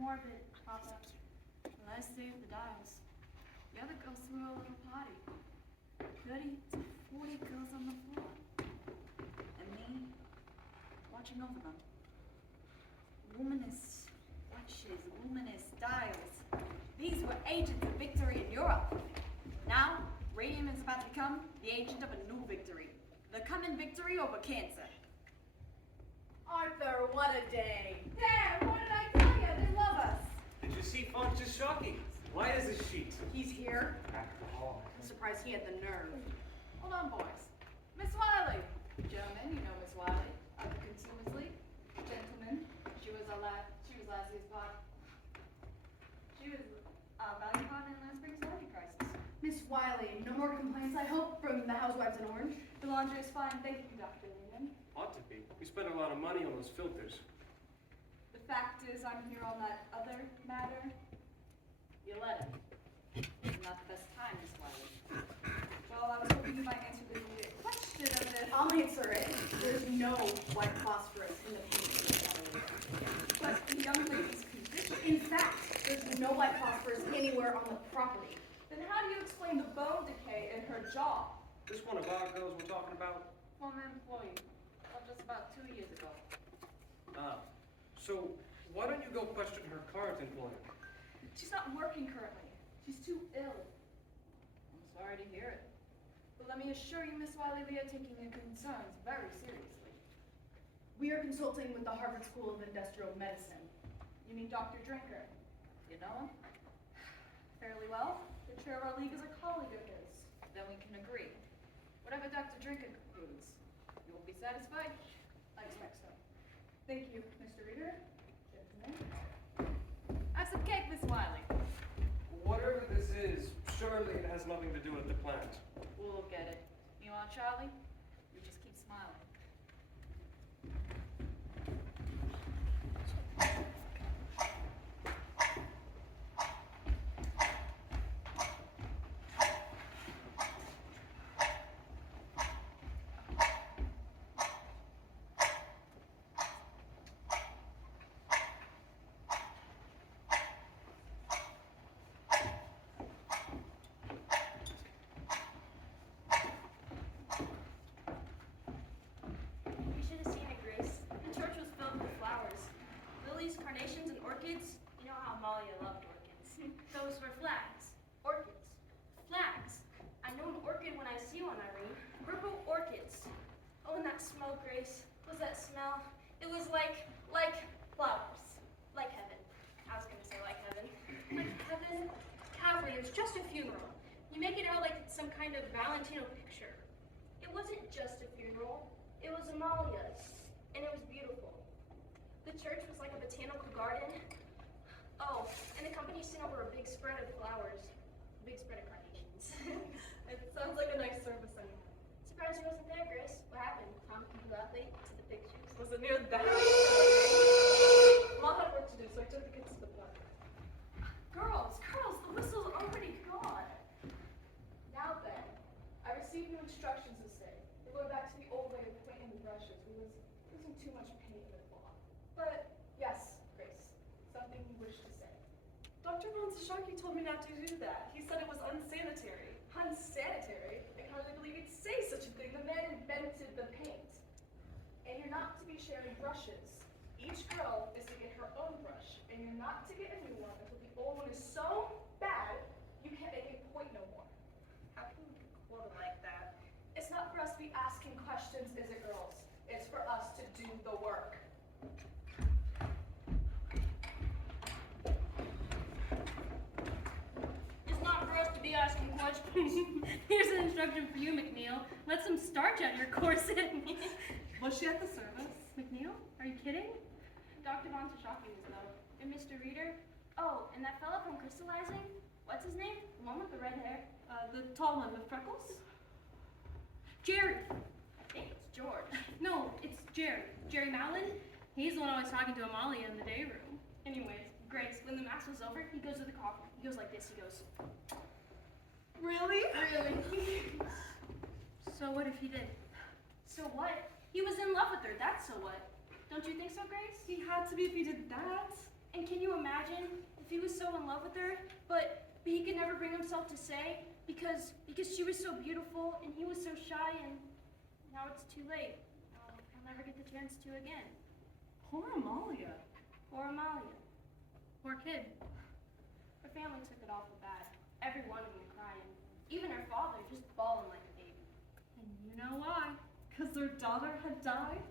more of it, Papa. Well, I saved the dials. The other girls threw a little party. 30 to 40 girls on the floor. And me, watching over them. Luminous watches, luminous dials. These were agents of victory in Europe. Now, Radium is about to become the agent of a new victory. The coming victory over cancer. Arthur, what a day. There, what did I tell you? They love us. Did you see Funch's shocking? Why is this sheet? He's here. Alcohol. I'm surprised he had the nerve. Hold on, boys. Miss Wiley. Gentlemen, you know Miss Wiley. Of the Consumers League. Gentlemen, she was last year's pot. She was value pot in last spring's energy crisis. Miss Wiley, no more complaints, I hope, from the housewives in Orange. The laundry is fine, thank you, Dr. Lehman. Ought to be. We spent a lot of money on those filters. The fact is, I'm here on that other matter. You let him. Not the best time, Miss Wiley. Well, I was hoping you might answer the immediate question of this. I'll answer it. There's no white phosphorus in the paint. But the young lady's condition. In fact, there's no white phosphorus anywhere on the property. Then how do you explain the bone decay in her jaw? This one of our girls we're talking about? Former employee. Well, just about 2 years ago. So why don't you go question her current employer? She's not working currently. She's too ill. I'm sorry to hear it. But let me assure you, Miss Wiley, we are taking your concerns very seriously. We are consulting with the Harvard School of Industrial Medicine. You mean Dr. Drinker? You know him? Fairly well. The chair of our league is a colleague of his. Then we can agree. Whatever Dr. Drinker concludes, you will be satisfied? I expect so. Thank you, Mr. Reader. Gentlemen. Have some cake, Miss Wiley. Whatever this is, surely it has nothing to do with the plant. We'll get it. You want Charlie? You just keep smiling. You should have seen it, Grace. The church was filled with flowers. Lilies, carnations, and orchids. You know how Amalia loved orchids. Those were flags. Orchids. Flags. I know an orchid when I see one, Irene. Purple orchids. Oh, and that smell, Grace. Was that smell? It was like flowers. Like heaven. I was gonna say like heaven. Like heaven? Calvary, it's just a funeral. You make it out like it's some kind of Valentino picture. It wasn't just a funeral. It was Amalia's, and it was beautiful. The church was like a botanical garden. Oh, and the company sent over a big spread of flowers. A big spread of carnations. It sounds like a nice service anyway. Surprised you wasn't there, Grace. What happened? Tom, you got late to the pictures. Was it near that? Mom had work to do, so I took the kids to the park. Girls, the whistle's already gone. Now then, I received new instructions this day. We're going back to the old way of painting the brushes. We was using too much paint in the law. But yes, Grace, something you wish to say. Dr. Von told me not to do that. He said it was unsanitary. Unsanitary? I can hardly believe you'd say such a thing. The man invented the paint. And you're not to be sharing brushes. Each girl is to get her own brush, and you're not to get a new one until the old one is so bad you can't make it point no more. How can you quote it like that? It's not for us to be asking questions, is it, girls? It's for us to do the work. It's not for us to be asking questions. Here's an instruction for you, McNeil. Let some starch out your corset. Was she at the service? McNeil? Are you kidding? Dr. Von Tashaki was though. And Mr. Reader? Oh, and that fella from Crystallizing? What's his name? The one with the red hair? The tall one with freckles? Jerry. I think it's George. No, it's Jerry. Jerry Mallon. He's the one always talking to Amalia in the day room. Anyways, Grace, when the mass was over, he goes to the coffee. He goes like this, he goes, Really? really? So what if he did? So what? He was in love with her, that's so what. Don't you think so, Grace? He had to be if he did that. And can you imagine if he was so in love with her, but he could never bring himself to say because she was so beautiful and he was so shy, and now it's too late. I'll never get the chance to again. Poor Amalia. Poor Amalia. Poor kid. Her family took it awful bad. Every one of them crying. Even her father just bawling like a baby. And you know why. Because their daughter had died?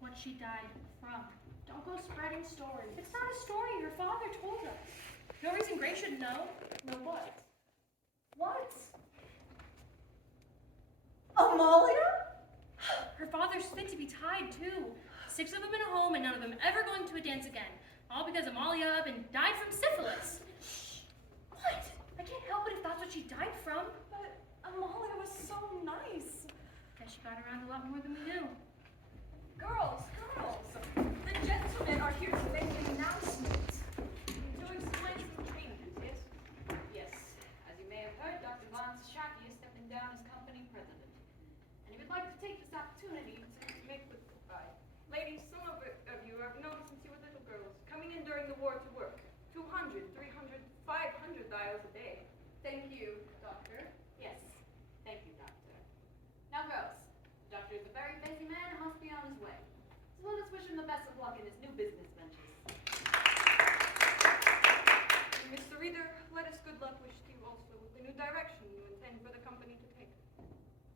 What she died from. Don't go spreading stories. It's not a story. Your father told us. No reason Grace should know. No what? What? Amalia? Her father's fit to be tied, too. 6 of them in a home and none of them ever going to a dance again. All because Amalia up and died from syphilis. Shh. What? I can't help it if that's what she died from. But Amalia was so nice. Guess she got around a lot more than we knew. Girls, the gentlemen are here to make an announcement. To explain some changes, yes? Yes. As you may have heard, Dr. Von Shaki is stepping down as company president. And he would like to take this opportunity to make a goodbye. Ladies, some of you have known since you were little girls, coming in during the war to work. 200, 300, 500 dials a day. Thank you, Doctor. Yes. Thank you, Doctor. Now, girls, the doctor is a very busy man and must be on his way. So let us wish him the best of luck in his new business ventures. And Mr. Reader, let us good luck wish to you also with the new direction you intend for the company to take.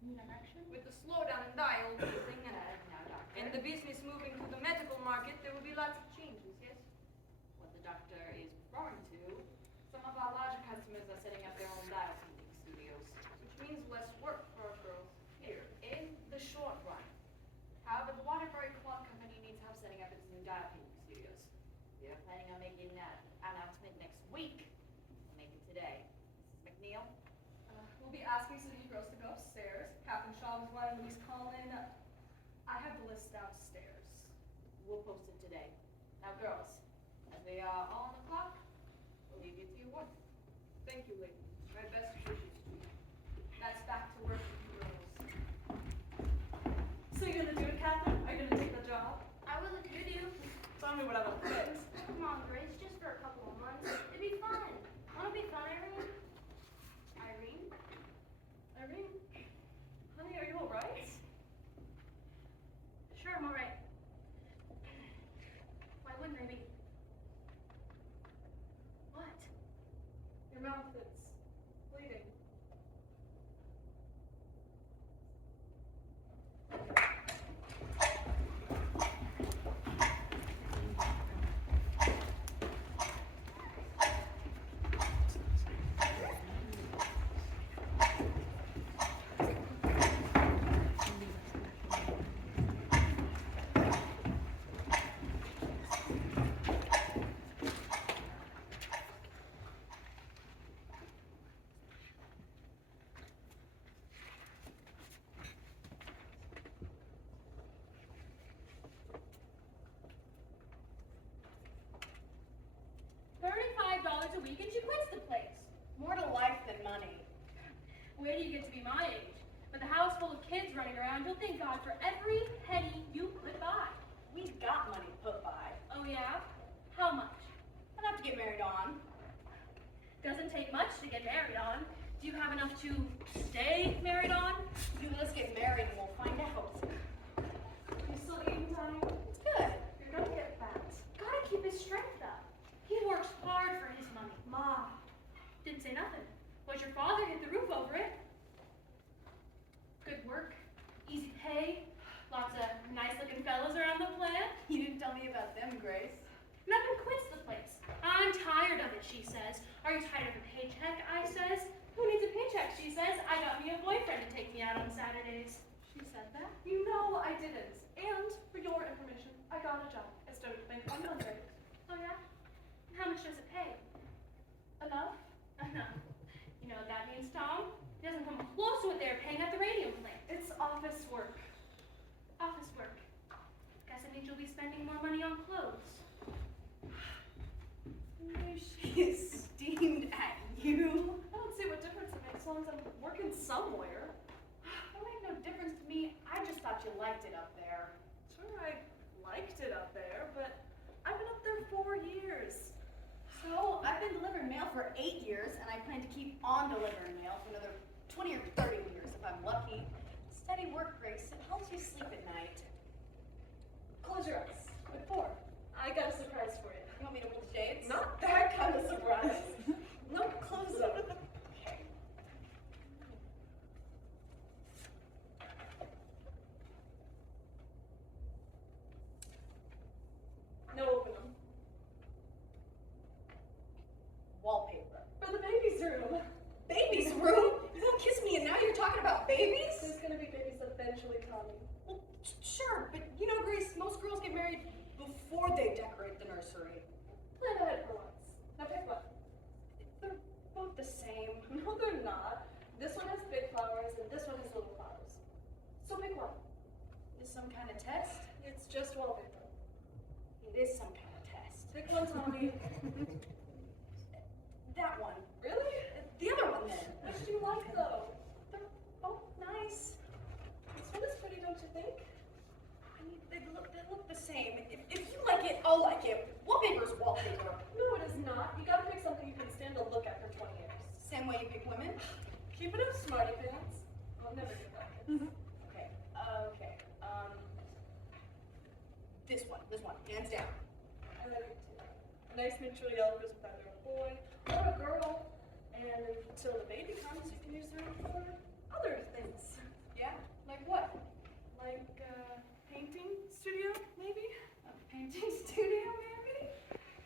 New direction? With the slowdown in dial using and the business moving to the medical market, there will be lots of changes, yes? What the doctor is referring to, some of our larger customers are setting up their own dial painting studios, which means less work for our girls here in the short run. However, the Waterbury Clock Company needs help setting up its new dial painting studios. We are planning on making that announcement next week. We'll make it today. Mrs. McNeil? We'll be asking some of you girls to go upstairs. Captain Shaw was one, Louise Collin. I have the list downstairs. We'll post it today. Now, girls, as we are all on the clock, we'll leave you to your work. Thank you, ladies. My best wishes to you. That's back to work with you girls. So you're gonna do it, Catherine? Are you gonna take the job? I will include you. Tell me what I don't fit. Come on, Grace, just for a couple of months. It'd be fun. Wanna be fun, Irene? Irene? Irene? Honey, are you alright? Sure, I'm alright. Why wouldn't I be? What? Your mouth is bleeding. $35 a week and she quits the place. More to life than money. Wait till you get to be my age. With a house full of kids running around, you'll thank God for every penny you put by. We've got money put by. Oh yeah? How much? I'd have to get married on. Doesn't take much to get married on. Do you have enough to stay married on? You let us get married and we'll find out. You still eating, Tony? It's good. You're gonna get fat. Gotta keep his strength up. He works hard for his money. Ma. Didn't say nothing. But your father hit the roof over it. Good work, easy pay, lots of nice looking fellas around the plant. You didn't tell me about them, Grace. Nothing quits the place. I'm tired of it, she says. Are you tired of a paycheck? I says. Who needs a paycheck? She says. I got me a boyfriend to take me out on Saturdays. She said that. You know I didn't. And for your information, I got a job. I started to make $100. Oh yeah? How much does it pay? Enough? Enough. You know what that means, Tom? It doesn't come close to what they're paying at the Radium plant. It's office work. Office work. Guess it means you'll be spending more money on clothes. She is steamed at you. I don't see what difference it makes as long as I'm working somewhere. That made no difference to me. I just thought you liked it up there. Sure, I liked it up there, but I've been up there 4 years. So, I've been delivering mail for 8 years, and I plan to keep on delivering mail for another 20 or 30 years if I'm lucky. Steady work, Grace. It helps you sleep at night. Close your eyes. What for? I got a surprise for you. You want me to pull the shades? Not that kind of surprise. No, close them. Okay. No, open them. Wallpaper. For the baby's room. Baby's room? You don't kiss me and now you're talking about babies? There's gonna be babies eventually, Tommy. Well, sure, but you know, Grace, most girls get married before they decorate the nursery. Plan ahead for once. Now pick one. They're both the same. No, they're not. This one has big flowers and this one has little flowers. So pick one. Is some kind of test? It's just wallpaper. It is some kind of test. Pick one, Tommy. That one. Really? The other one then. Which do you like though? They're both nice. This one is pretty, don't you think? I mean, they look the same. If you like it, I'll like it. Wallpaper's wallpaper. No, it is not. You gotta pick something you can stand to look at for 20 years. Same way you pick women. Keep it up, smarty pants. I'll never get that. Okay. Okay. This one, hands down. I like it too. A nice neutral yellow goes with either a boy or a girl. And until the baby comes, you can use them for other things. Yeah? Like what? Like painting studio, maybe? A painting studio, maybe?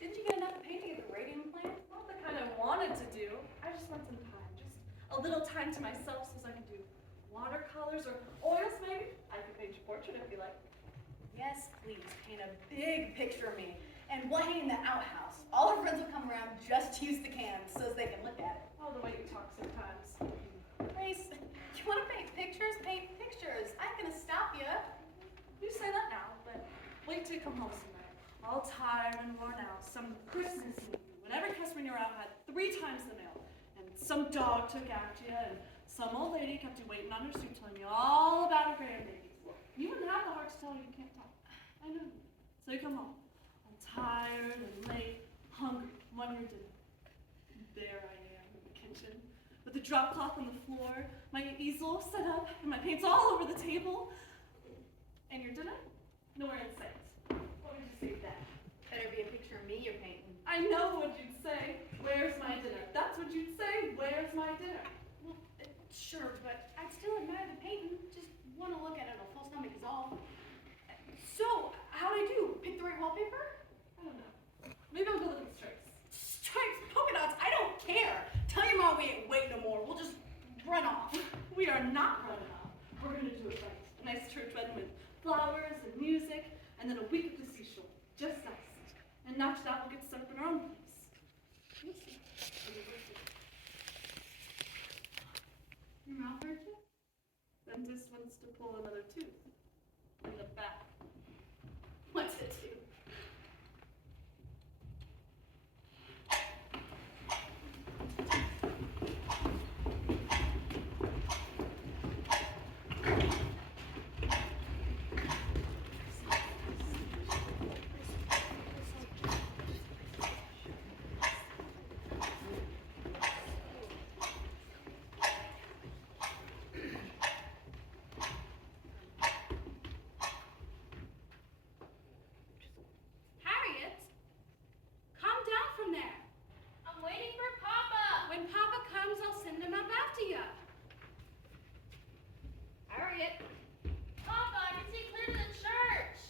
Didn't you get enough painting at the Radium plant? Not the kind I wanted to do. I just want some time. Just a little time to myself so I can do watercolors or oils, maybe. I can paint your portrait if you like. Yes, please. Paint a big picture of me. And we'll hang in the outhouse. All our friends will come around just to use the cans so they can look at it. Oh, the way you talk sometimes. Grace, you want to paint pictures? Paint pictures. I ain't gonna stop you. You say that now, but wait till you come home tonight. All tired and worn out. Some Christmas Eve, when every customer in your out had 3 times the mail. And some dog took after you, and some old lady kept you waiting on her soup telling you all about her grandbabies. You wouldn't have the heart to tell her you can't talk. I know. So you come home. I'm tired and late, hungry, wondering dinner. There I am in the kitchen, with the drop cloth on the floor, my easel set up, and my paints all over the table. And your dinner? Nowhere in sight. What would you say to that? Better be a picture of me you're painting. I know what you'd say. Where's my dinner? That's what you'd say. Where's my dinner? Well, sure, but I'd still admire the painting. Just want to look at it on a full stomach is all. So, how'd I do? Pick the right wallpaper? I don't know. Maybe I'll go look at the stripes. Stripes, polka dots, I don't care. Tell your mom we ain't wait no more. We'll just run off. We are not running off. We're going to do it right. A nice church wedding with flowers and music, and then a week at the seashore. Just us. And after that, we'll get set up in our own place. You'll see. Your mouth hurt you? Dentist wants to pull another tooth in the back. What's it do? Harriet? Calm down from there. I'm waiting for Papa. When Papa comes, I'll send him up after you. Harriet, Papa, I can see clear to the church.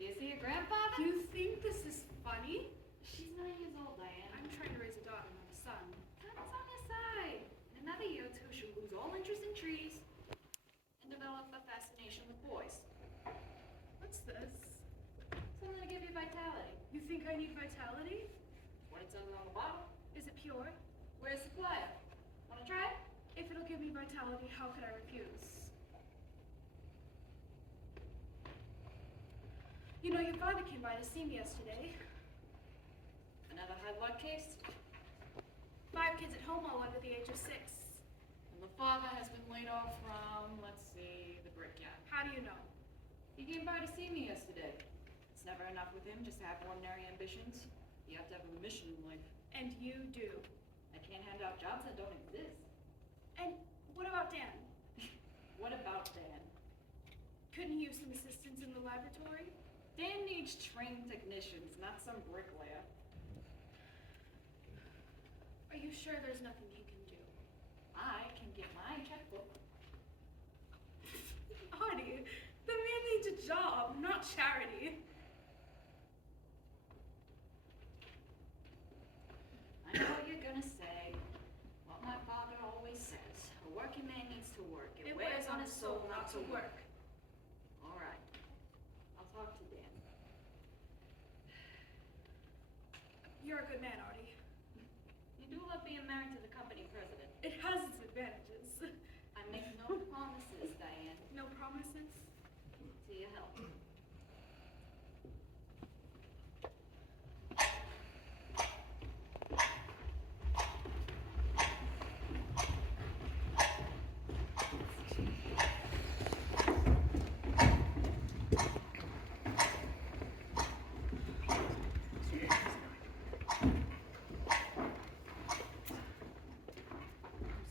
do you see your grandfather? You think this is funny? She's 9 years old, Diane. I'm trying to raise a daughter, not a son. That's on his side. In another year or two, she'll lose all interest in trees and develop a fascination with boys. What's this? Something to give you vitality. You think I need vitality? What it says on the bottle. Is it pure? Where's the flyer? Wanna try it? If it'll give me vitality, how could I refuse? You know, your father came by to see me yesterday. Another high blood case? 5 kids at home, all under the age of 6. And the father has been laid off from, let's see, the brickyard. How do you know? He came by to see me yesterday. It's never enough with him just to have ordinary ambitions. You have to have a mission in life. And you do. I can't hand out jobs that don't exist. And what about Dan? What about Dan? Couldn't he use some assistance in the laboratory? Dan needs trained technicians, not some bricklayer. Are you sure there's nothing he can do? I can get my checkbook. Audie, the man needs a job, not charity. I know what you're gonna say. What my father always says. A working man needs to work. It wears on his soul not to work. All right. I'll talk to Dan. You're a good man, Audie. You do love being married to the company president. It has its advantages. I make no promises, Diane. No promises? To your help.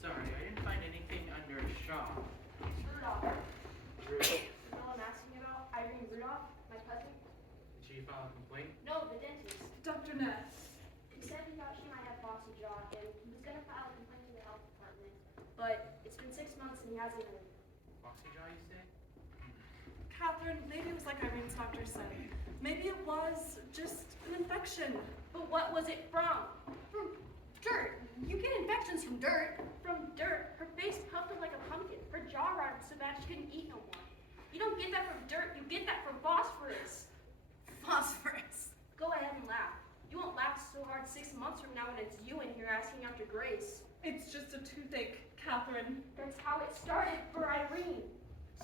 Sorry, I didn't find anything under Shaw. Rudolph. Drew, did The girl I'm asking about, Irene Rudolph, my cousin? she file a complaint? No, the dentist. Dr. Ness. He said he thought she might have boxy jaw, and he was gonna file a complaint to the health department. But it's been 6 months and he hasn't heard. Boxy jaw, you say? Catherine, maybe it was like Irene's doctor said. Maybe it was just an infection. But what was it from? From dirt. You get infections from dirt. From dirt. Her face puffed up like a pumpkin. Her jaw rotted so bad she couldn't eat no more. You don't get that from dirt, you get that from phosphorus. Phosphorus. Go ahead and laugh. You won't laugh so hard 6 months from now when it's you in here asking after Grace. It's just a toothache, Catherine. That's how it started for Irene.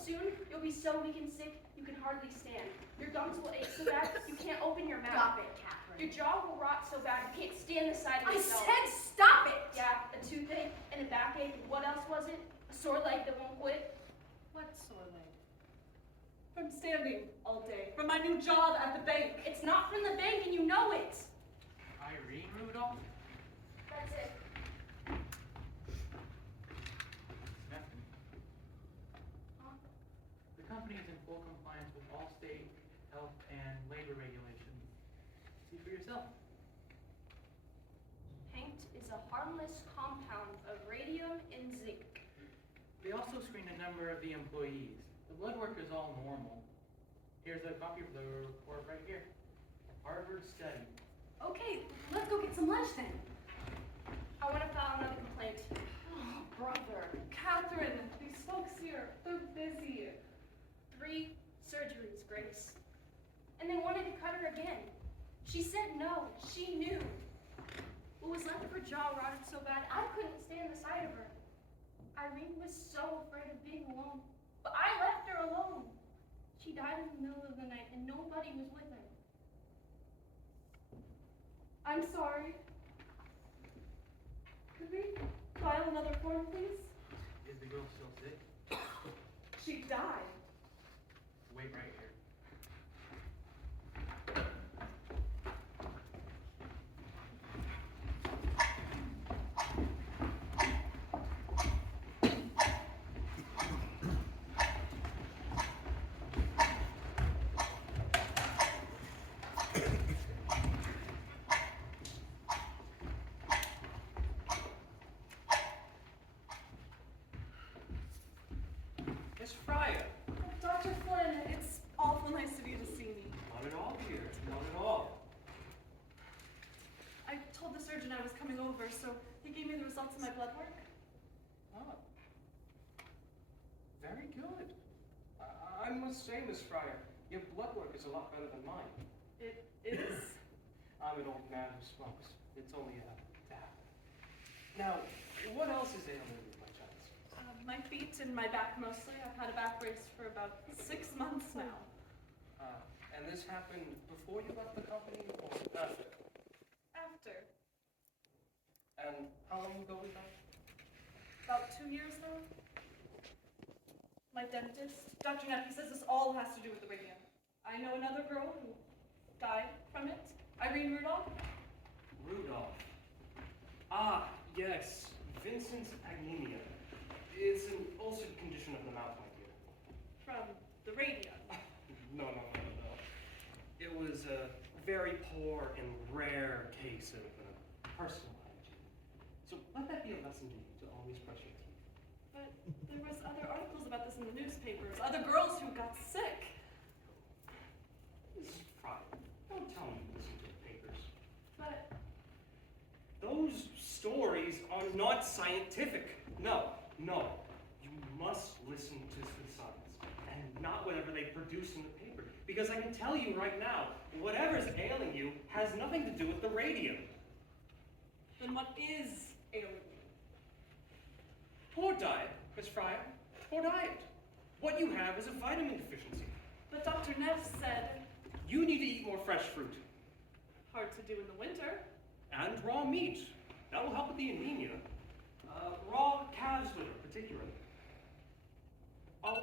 Soon, you'll be so weak and sick, you can hardly stand. Your gums will ache so bad, you can't open your mouth. Stop it, Catherine. Your jaw will rot so bad, you can't stand the sight of I yourself. said stop it! Yeah, a toothache and a backache. What else was it? A sore leg that won't quit? What sore leg? From standing all day. From my new job at the bank. It's not from the bank and you know it. Irene Rudolph? That's it. Nothing. The company is in full compliance with all state health and labor regulations. See for yourself. Paint is a harmless compound of radium and zinc. They also screened a number of the employees. The blood work is all normal. Here's a copy of the report right here. Harvard study. Okay, let's go get some lunch then. I want to file another complaint. Oh, brother. Catherine, these folks here, they're busy. 3 surgeries, Grace. And they wanted to cut her again. She said no. She knew. What was left of her jaw rotted so bad, I couldn't stand the sight of her. Irene was so afraid of being alone. But I left her alone. She died in the middle of the night and nobody was with her. I'm sorry. Could we file another form, please? Is the girl still sick? She died. Wait right here. Miss Fryer. Dr. Flynn, it's awful nice of you to see me. Not at all, dear. Not at all. I told the surgeon I was coming over, so he gave me the results of my blood work. Oh. Very good. I must say, Miss Fryer, your blood work is a lot better than mine. It is. I'm an old man who smokes. It's only a habit. Now, what else is ailing you, my child? My feet and my back mostly. I've had a back brace for about 6 months now. And this happened before you left the company or after? After. And how long ago was that? About 2 years now. My dentist, Dr. Neff, he says this all has to do with the radium. I know another girl who died from it. Irene Rudolph. Rudolph. Ah, yes, Vincent's anemia. It's an ulcerative condition of the mouth, my dear. From the Radium. No. It was a very poor and rare case of personal hygiene. So let that be a lesson to you to always brush your teeth. But there was other articles about this in the newspapers. Other girls who got sick. Mrs. Fry, don't tell me you listen to the papers. But Those stories are not scientific. No. You must listen to the science and not whatever they produce in the paper. Because I can tell you right now, whatever's ailing you has nothing to do with the radium. then what is ailing you? Poor diet, Miss Fryer. Poor diet. What you have is a vitamin deficiency. But Dr. Neff said You need to eat more fresh fruit hard to do in the winter. and raw meat. That will help with the anemia. Raw calf's liver, particularly. Oh,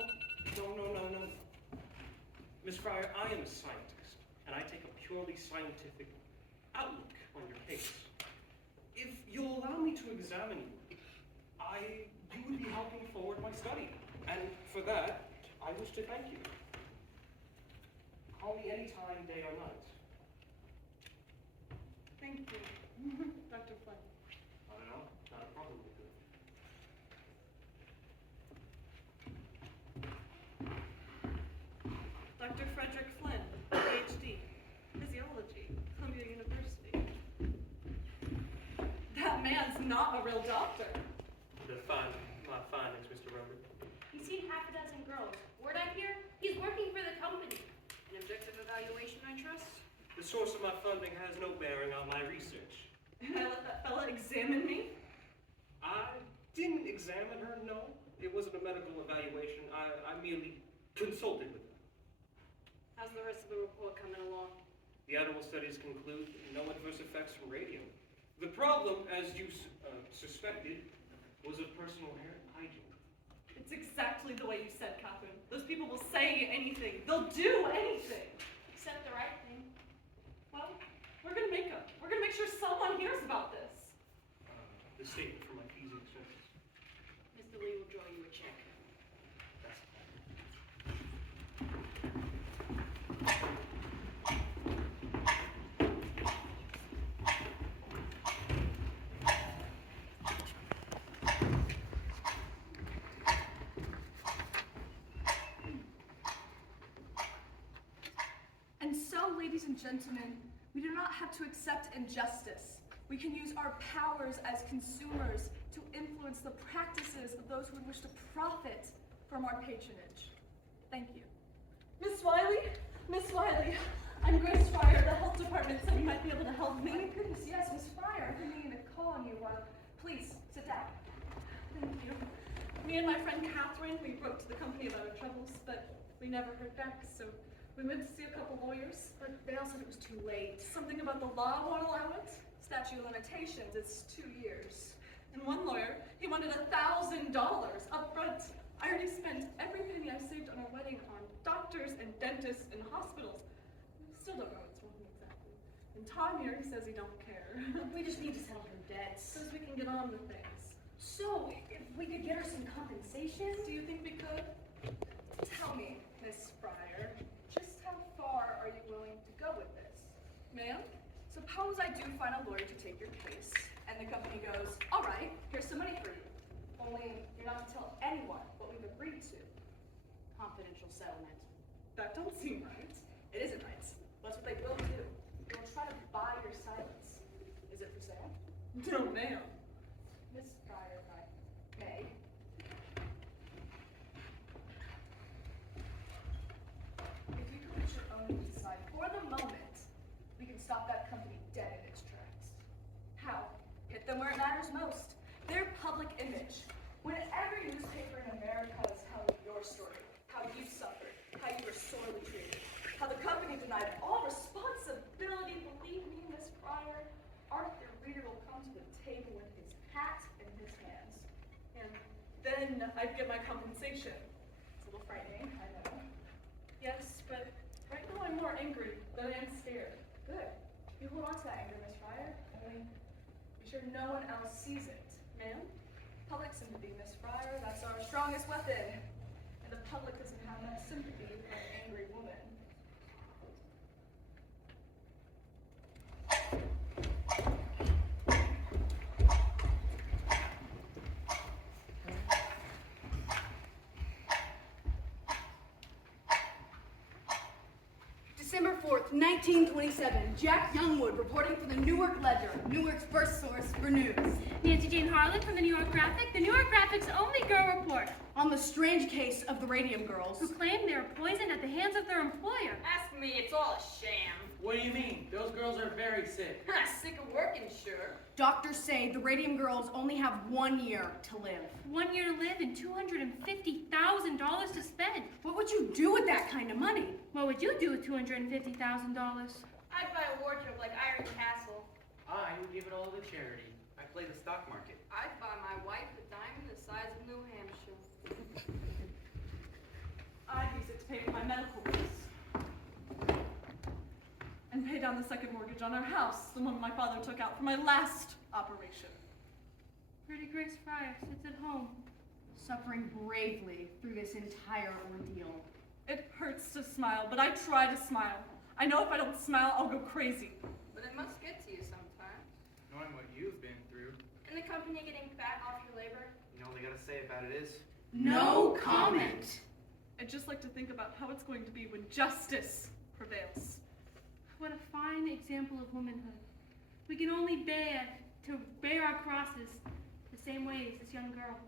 no. Miss Fryer, I am a scientist, and I take a purely scientific outlook on your case. If you'll allow me to examine you, you would be helping forward my study. And for that, I wish to thank you. Call me anytime, day or night. Thank you, Dr. Flynn. I don't know, not a problem with it. Dr. Frederick Flynn, PhD, Physiology, Columbia University. That man's not a real doctor. My findings, Mr. Robert. He's seen half a dozen girls. Word I hear, he's working for the company. An objective evaluation, I trust? The source of my funding has no bearing on my research. And I let that fella examine me? I didn't examine her, no. It wasn't a medical evaluation. I merely consulted with her. How's the rest of the report coming along? The animal studies conclude no adverse effects from radium. The problem, as you suspected, was of personal hygiene. It's exactly the way you said, Catherine. Those people will say anything. They'll do anything. Except the right thing. Well, we're gonna make sure someone hears about this. The statement for my fees and expenses. Mr. Lee will draw you a check. And so, ladies and gentlemen, we do not have to accept injustice. We can use our powers as consumers to influence the practices of those who would wish to profit from our patronage. Thank you. Miss Wiley, I'm Grace Fryer. The health department said you might be able to help me. Oh my goodness, yes, Miss Fryer. I've been meaning to call on you. Please, sit down. Thank you. Me and my friend Catherine, we wrote to the company about our troubles, but we never heard back, so we went to see a couple lawyers. But they all said it was too late. Something about the law won't allow it. Statute of limitations, it's 2 years. And one lawyer, he wanted $1,000 up front. I already spent every penny I saved on our wedding on doctors and dentists and hospitals. We still don't know what's wrong exactly. And Tom here, he says he don't care. We just need to settle her debts. Says we can get on with things. So, if we could get her some compensation? Do you think we could? Tell me, Miss Fryer, just how far are you willing to go with this? Ma'am? Suppose I do find a lawyer to take your case, and the company goes, all right, here's some money for you. Only you're not to tell anyone what we've agreed to. Confidential settlement. That don't seem right. It isn't right. That's what they will do. They will try to buy your silence. Is it for sale? No, ma'am. Miss Fryer, if I may. If you could put your own needs aside for the moment, we can stop that company dead in its tracks. How? Hit them where it matters most. Their public image. When every newspaper in America is telling your story, how you suffered, how you were sorely treated, how the company denied all responsibility, believe me, Miss Fryer, Arthur Reader will come to the table with his hat in his hands. And then I'd get my compensation. It's a little frightening, I know. Yes, but right now I'm more angry than I am scared. Good. You hold on to that anger, Miss Fryer. Only be sure no one else sees it. Ma'am, public sympathy, Miss Fryer, that's our strongest weapon. And the public doesn't have much sympathy for an angry woman. December 4th, 1927, Jack Youngwood reporting for the Newark Ledger, Newark's first source for news. Nancy Jane Harlan from the New York Graphic, the New York Graphic's only girl reporter, On the strange case of the Radium girls. who claim they were poisoned at the hands of their employer. Ask me, it's all a sham. What do you mean? Those girls are very sick. Sick of working, sure. Doctors say the Radium girls only have 1 year to live. 1 year to live and $250,000 to spend. What would you do with that kind of money? What would you do with $250,000? I'd buy a wardrobe like Iron Castle. I would give it all to charity. I play the stock market. I'd buy my wife a diamond the size of New Hampshire. I'd use it to pay for my medical bills. And pay down the second mortgage on our house, the one my father took out for my last operation. Pretty Grace Fryer sits at home. Suffering bravely through this entire ordeal. It hurts to smile, but I try to smile. I know if I don't smile, I'll go crazy. But it must get to you sometimes. Knowing what you've been through. And the company getting fat off your labor. You know all they gotta say about it is? No comment. I'd just like to think about how it's going to be when justice prevails. What a fine example of womanhood. We can only bear our crosses the same way as this young girl.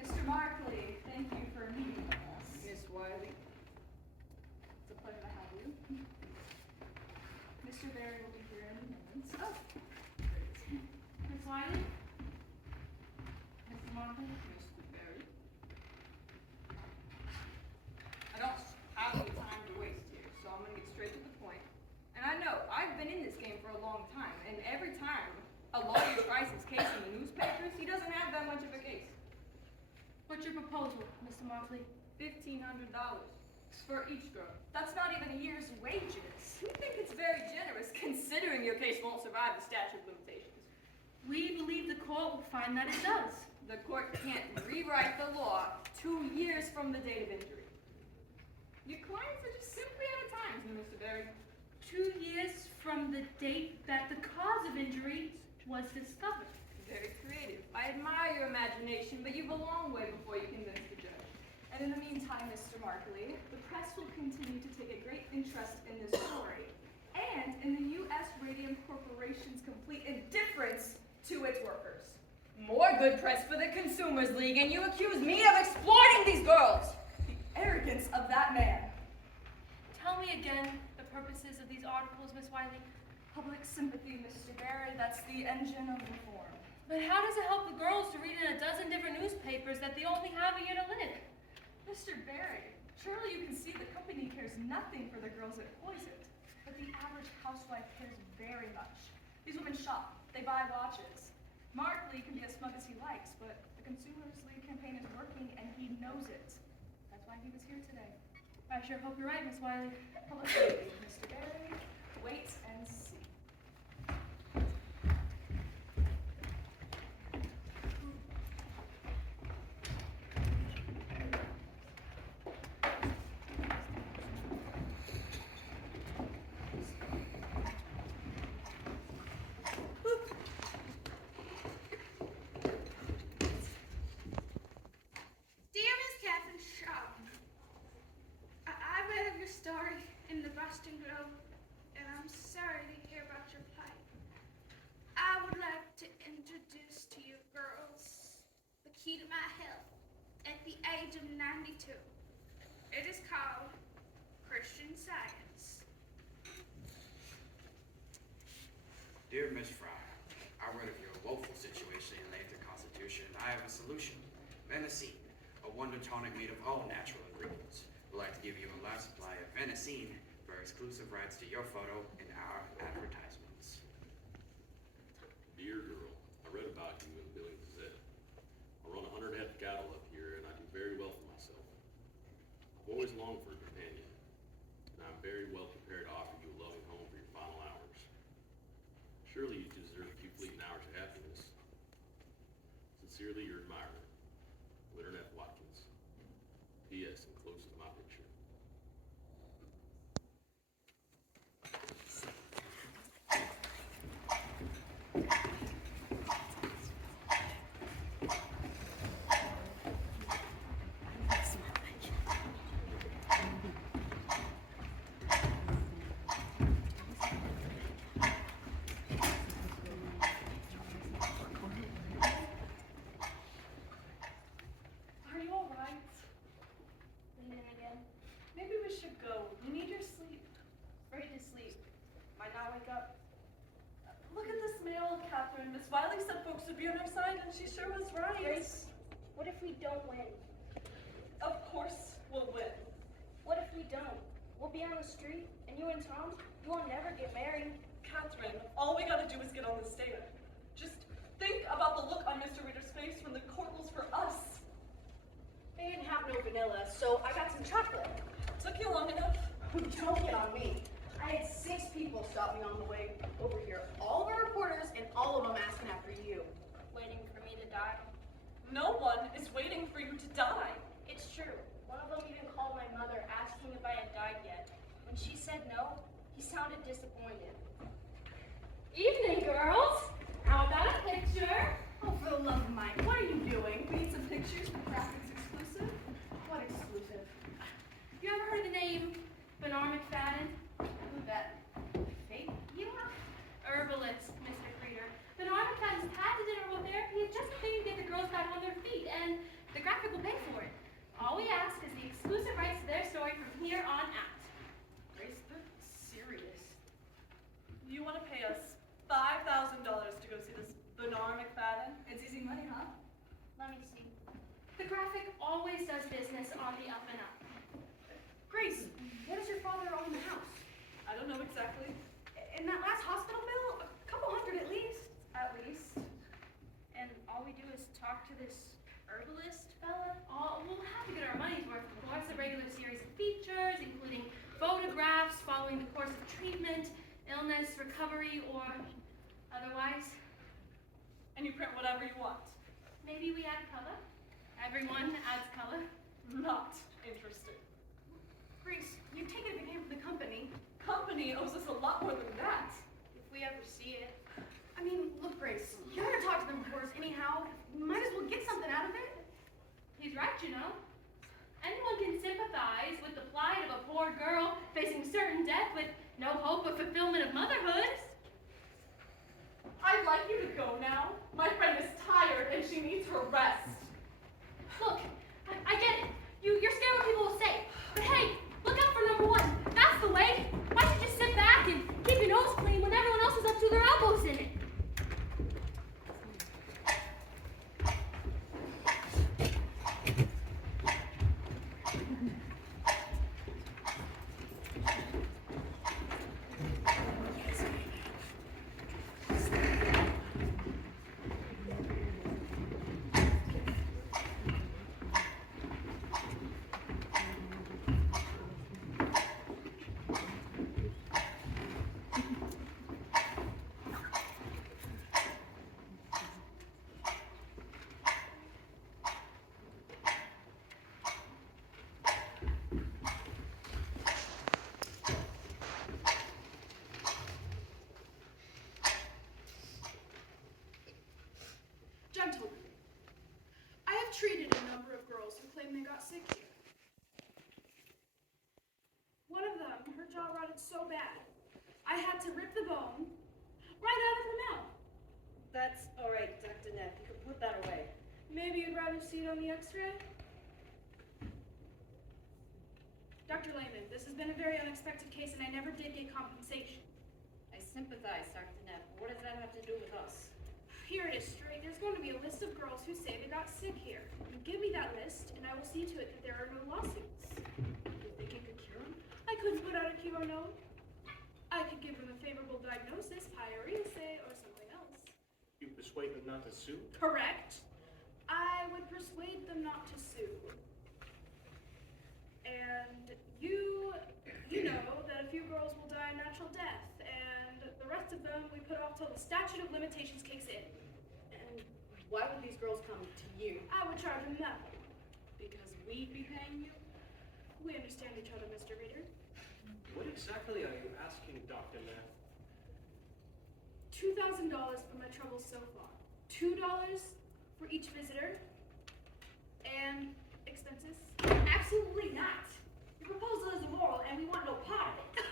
Mr. Markley, thank you for meeting with us. Miss Wiley. It's a pleasure to have you. Mr. Berry will be here in a moment. Oh, great. Miss Wiley? Mr. Martin? Mr. Berry. I don't have any time to waste here, so I'm gonna get straight to the point. And I know, I've been in this game for a long time, and every time a lawyer tries his case in the newspapers, he doesn't have that much of a case. What's your proposal, Mr. Markley? $1,500 for each girl. That's not even a year's wages. You think it's very generous, considering your case won't survive the statute of limitations. We believe the court will find that it does. The court can't rewrite the law 2 years from the date of injury. Your clients are just simply out of time, Mr. Berry. 2 years from the date that the cause of injury was discovered. Very creative. I admire your imagination, but you've a long way before you convince the judge. And in the meantime, Mr. Markley, the press will continue to take a great interest in this story and in the U.S. Radium Corporation's complete indifference to its workers. More good press for the Consumers League, and you accuse me of exploiting these girls! The arrogance of that man. Tell me again the purposes of these articles, Miss Wiley. Public sympathy, Mr. Berry, that's the engine of reform. But how does it help the girls to read in a dozen different newspapers that they only have a year to live? Mr. Berry, surely you can see the company cares nothing for the girls it poisoned, but the average housewife cares very much. These women shop, they buy watches. Markley can be as smug as he likes, but the Consumers League campaign is working and he knows it. That's why he was here today. I sure hope you're right, Miss Wiley. Public sympathy, Mr. Berry. Wait and see. story in the Boston Globe, and I'm sorry to hear about your plight. I would like to introduce to you girls the key to my health at the age of 92. It is called Christian Science. Dear Miss Fry, I read of your woeful situation in the Constitution, and I have a solution. Venacine, a wonder tonic made of all natural ingredients. We'd like to give you a large supply of Venacine for exclusive rights to your photo in our advertisements. Dear girl, I read about you in Billings Gazette. I run 100 head of cattle up here, and I do very well for myself. I've always longed for a companion, and I'm very well prepared to offer you a loving home for your final hours. Surely you deserve a few fleeting hours of happiness. Sincerely, your admirer, Leonard F. Watkins. P.S. Enclosed is my picture. Are you all right? Leaving again. Maybe we should go. You need your sleep. Ready to sleep. Might not wake up. Look at this mail, Catherine. Miss Wiley said folks would be on our side, and she sure was right. Grace, what if we don't win? Of course we'll win. What if we don't? We'll be on the street, and you and Tom, you will never get married. Catherine, all we gotta do is get on the stand. Just think about the look on Mr. Reader's face when the court rules for us. They didn't have no vanilla, so I got some chocolate. Took you long enough? Don't get on me. I had 6 people stop me on the way over here. All of our reporters and all of them asking after you. Waiting for me to die. No one is waiting for you to die. It's true. One of them even called my mother asking if I had died yet. When she said no, he sounded disappointed. Evening, girls. How about a picture? Oh, for the love of Mike, what are you doing? We need some pictures for graphics exclusive. What exclusive? You ever heard of the name Bernard McFadden? Who's that? Fake? Yeah. Herbalist, Mr. Creeder. Bernard McFadden's patented aromatherapy is just clean to get the girls back on their feet, and the graphic will pay for it. All we ask is the exclusive rights to their story from here on out. Grace, they're serious. You want to pay us $5,000 to go see this Bernard McFadden? It's easy money, huh? Let me see. The graphic always does business on the up and up. Grace, what does your father own the house? I don't know exactly. In that last hospital bill, a couple hundred at least. At least. And all we do is talk to this herbalist fella? We'll have to get our money's worth, of course. A regular series of features, including photographs following the course of treatment, illness, recovery, or otherwise. And you print whatever you want. Maybe we add color. Everyone adds color. Not interested. Grace, you've taken a big hand for the company. Company owes us a lot more than that. If we ever see it. I mean, look, Grace, you're gonna talk to them reporters anyhow. You might as well get something out of it. He's right, you know. Anyone can sympathize with the plight of a poor girl facing certain death with no hope of fulfillment of motherhood. I'd like you to go now. My friend is tired and she needs her rest. Look, I get it. You're scared what people will say. But hey, look out for number one. That's the way. Why don't you just sit back and keep your nose clean when everyone else is up to their elbows in it? jaw rotted so bad, I had to rip the bone right out of her mouth. That's all right, Dr. Neff. You can put that away. Maybe you'd rather see it on the x-ray? Dr. Lehman, this has been a very unexpected case and I never did get compensation. I sympathize, Dr. Neff. What does that have to do with us? Here it is, straight. There's going to be a list of girls who say they got sick here. You give me that list and I will see to it that there are no lawsuits. You think you could cure him? I couldn't put out a cure note. I could give them a favorable diagnosis, pyorrhea, say, or something else. You persuade them not to sue? Correct. I would persuade them not to sue. And you know that a few girls will die a natural death, and the rest of them we put off till the statute of limitations kicks in. And why would these girls come to you? I would charge them nothing. Because we'd be paying you? We understand each other, Mr. Reader. What exactly are you asking, Dr. Neff? $2,000 for my troubles so far. $2 for each visitor. And expenses. Absolutely not. Your proposal is immoral and we want no part of it.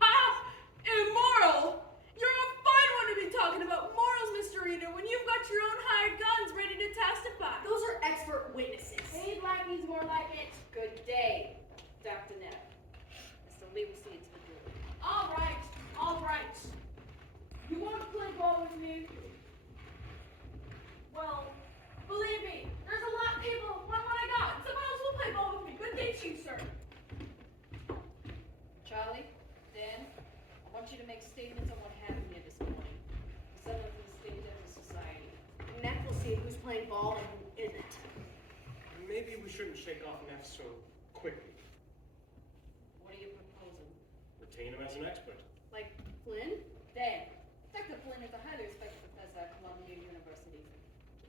Ha! Immoral! You're a fine one to be talking about morals, Mr. Reader, when you've got your own hired guns ready to testify. Those are expert witnesses. Hey, Blackie's more like it. Good day, Dr. Neff. Mr. Lee will see you to the door. All right, all right. You want to play ball with me? Well, believe me, there's a lot of people want what I got, and someone else will play ball with me. Good day to you, sir. Charlie, Dan, I want you to make statements on what happened here this morning. We settle for the state as a society. Neff will see who's playing ball and who isn't. Maybe we shouldn't shake off Neff so quickly. What are you proposing? Retain him as an expert. Like Flynn? Dan, Dr. Flynn is a highly respected professor at Columbia University.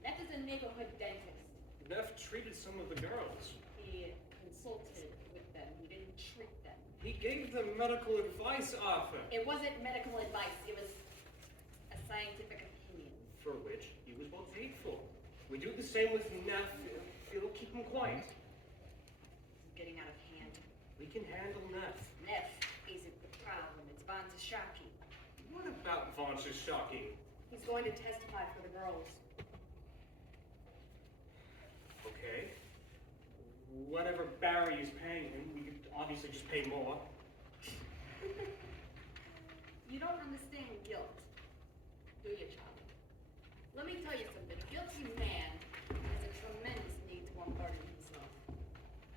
Neff is a neighborhood dentist. Neff treated some of the girls. He consulted with them. He didn't treat them. He gave them medical advice, Arthur. It wasn't medical advice. It was a scientific opinion. For which he was both grateful. We do the same with Neff. It'll keep him quiet. It's getting out of hand. We can handle Neff. Neff isn't the problem. It's Von Shaki. What about Von Shaki? He's going to testify for the girls. Okay. Whatever Barry is paying him, we could obviously just pay more. You don't understand guilt, do you, Charlie? Let me tell you something. A guilty man has a tremendous need to unburden himself.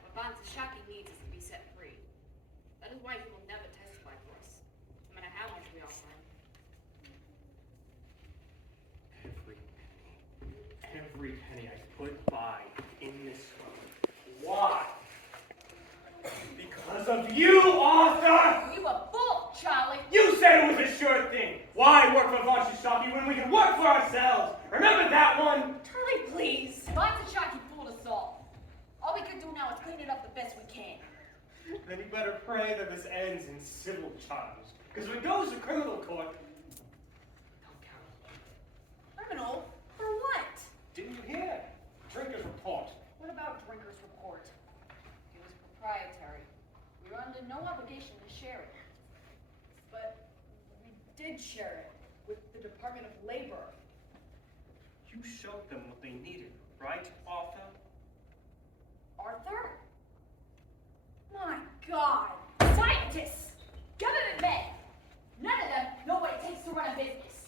What Von Shaki needs is to be set free. That is why he will never testify for us, no matter how much we offer him. Every penny I put by in this fund. Why? Because of you, Arthur! You a fool, Charlie! You said it was a sure thing! Why work for Von Shaki when we can work for ourselves? Remember that one? Charlie, please. Von Shaki fooled us all. All we can do now is clean it up the best we can. Then you better pray that this ends in civil charges. Because if it goes to criminal court, don't count on it. Criminal? For what? Didn't you hear? Drinker's report. What about Drinker's report? It was proprietary. We were under no obligation to share it. But we did share it with the Department of Labor. You showed them what they needed, right, Arthur? Arthur? My God! Scientists! Government men! None of them know what it takes to run a business.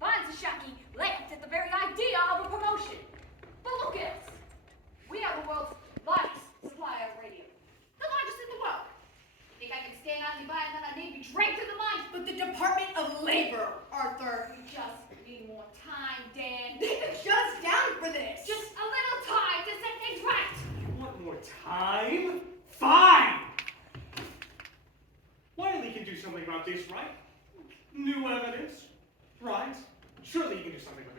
Von Shaki laughed at the very idea of a promotion. But look at us. We are the world's largest supplier of radium. The largest in the world. You think I can stand idly by and let our name be dragged to the mine? But the Department of Labor, Arthur. We just need more time, Dan. They could shut us down for this. Just a little time to set things right. You want more time? Fine! Wiley can do something about this, right? New evidence, right? Surely you can do something with it.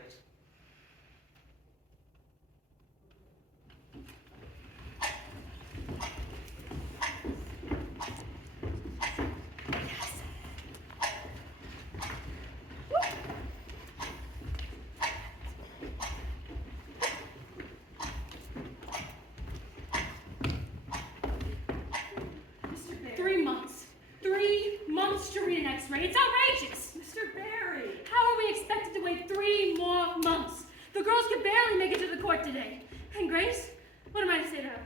Mr. Bear. 3 months. Strorina an X-ray. It's outrageous. Mr. Barry. How are we expected to wait 3 more months? The girls could barely make it to the court today. And Grace, what am I to say to her?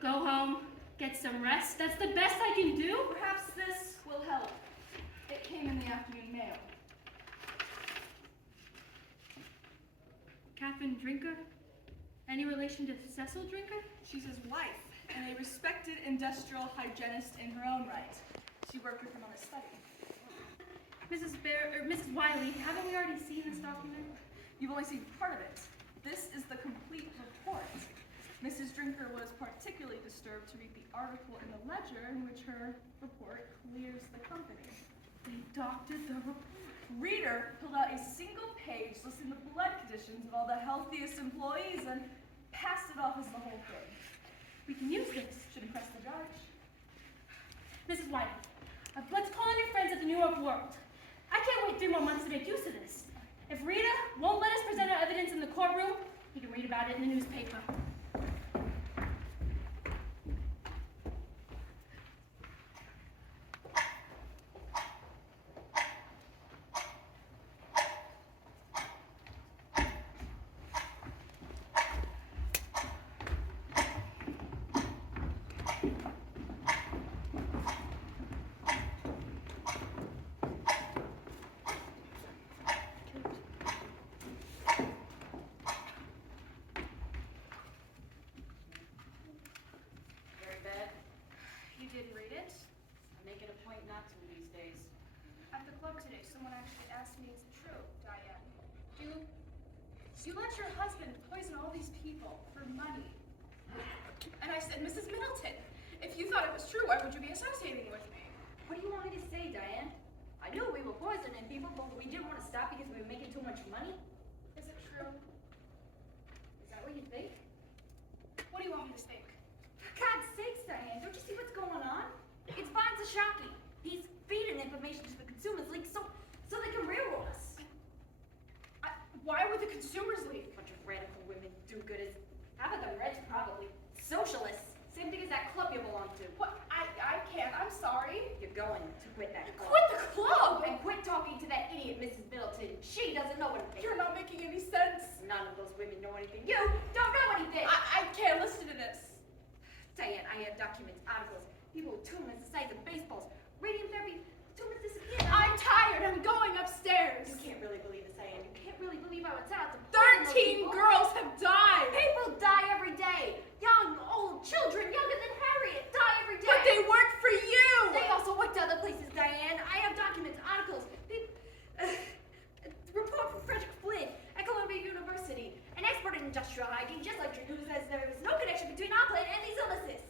Go home, get some rest. That's the best I can do. Perhaps this will help. It came in the afternoon mail. Catherine Drinker? Any relation to Cecil Drinker? She's his wife, and a respected industrial hygienist in her own right. She worked with him on his study. Mrs. Wiley, haven't we already seen this document? You've only seen part of it. This is the complete report. Mrs. Drinker was particularly disturbed to read the article in the Ledger in which her report clears the company. They doctored the report. Reader pulled out a single page listing the blood conditions of all the healthiest employees and passed it off as the whole thing. We can use this. Should impress the judge. Mrs. Wiley, let's call on your friends at the New York World. I can't wait 3 more months to make use of this. If Rita won't let us present our evidence in the courtroom, you can read about it in the newspaper. Very bad. You didn't read it? I make it a point not to these days. At the club today, someone actually asked me, is it true, Diane? You let your husband poison all these people for money. And I said, Mrs. Middleton, if you thought it was true, why would you be associating with me? What do you want me to say, Diane? I knew we were poisoning people, but we didn't want to stop because we were making too much money. Is it true? Is that what you think? What do you want me to think? For God's sakes, Diane, don't you see what's going on? It's Von Sashaki. He's feeding information to the consumers league so they can railroad us. Why would the consumers leave? Bunch of radical women, do-gooders. Half of them Reds, probably. Socialists. Same thing as that club you belong to. What? I can't. I'm sorry. You're going to quit that club. Quit the club! And quit talking to that idiot Mrs. Middleton. She doesn't know anything. You're not making any sense. None of those women know anything. You don't know anything. I can't listen to this. Diane, I have documents, articles, people with tumors the size of baseballs, radium therapy, tumors disappear. I'm tired. I'm going upstairs. You can't really believe this, Diane. You can't really believe how it's out to 13 girls have died. People die every day. Young, old, children younger than Harriet die every day. But they work for you. They also worked other places, Diane. I have documents, articles. Report from Frederick Flynn at Columbia University. An expert in industrial hygiene, just like your news says there is no connection between our plant and these illnesses.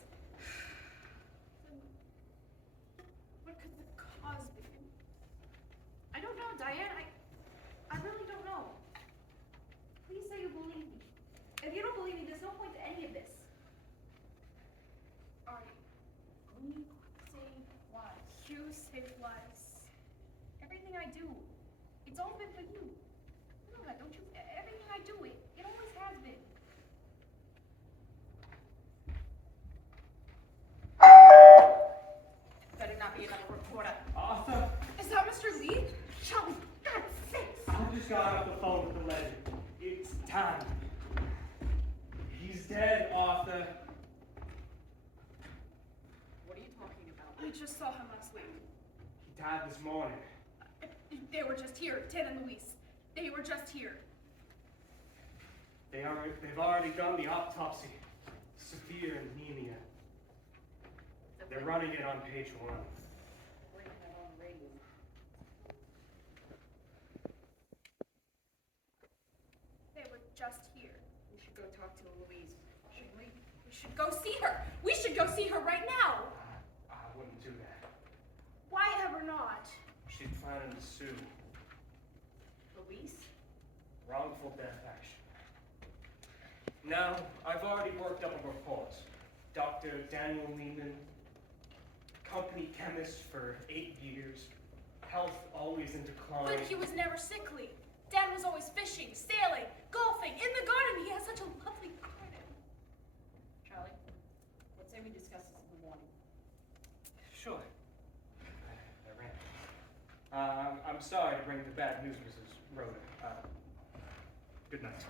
What could the cause be? I don't know, Diane. I really don't know. Please say you believe me. If you don't believe me, there's no point to any of this. Artie, we save lives. You save lives. Everything I do, it's all been for you. You know that, don't you? Everything I do, it always has been. Better not be another reporter. Arthur, Is that Mr. Lee? Charlie, God's sakes! I just got off the phone with the Ledger. It's time. He's dead, Arthur. What are you talking about? I just saw him last week. He died this morning. They were just here, Ted and Luis. They were just here. They've already done the autopsy. Severe anemia. They're running it on page 1. Bring that on radio. They were just here. We should go talk to Louise. Shouldn't we? We should go see her. We should go see her right now. I wouldn't do that. Why ever not? She's planning to sue. Louise? Wrongful death action. Now, I've already worked up a report. Dr. Daniel Lehman, company chemist for 8 years, health always in decline. But he was never sickly. Dad was always fishing, sailing, golfing, in the garden. He has such a lovely garden. Charlie, let's say we discuss this in the morning. Sure. I ran. sorry to bring the bad news, Mrs. Rhoda. Good night.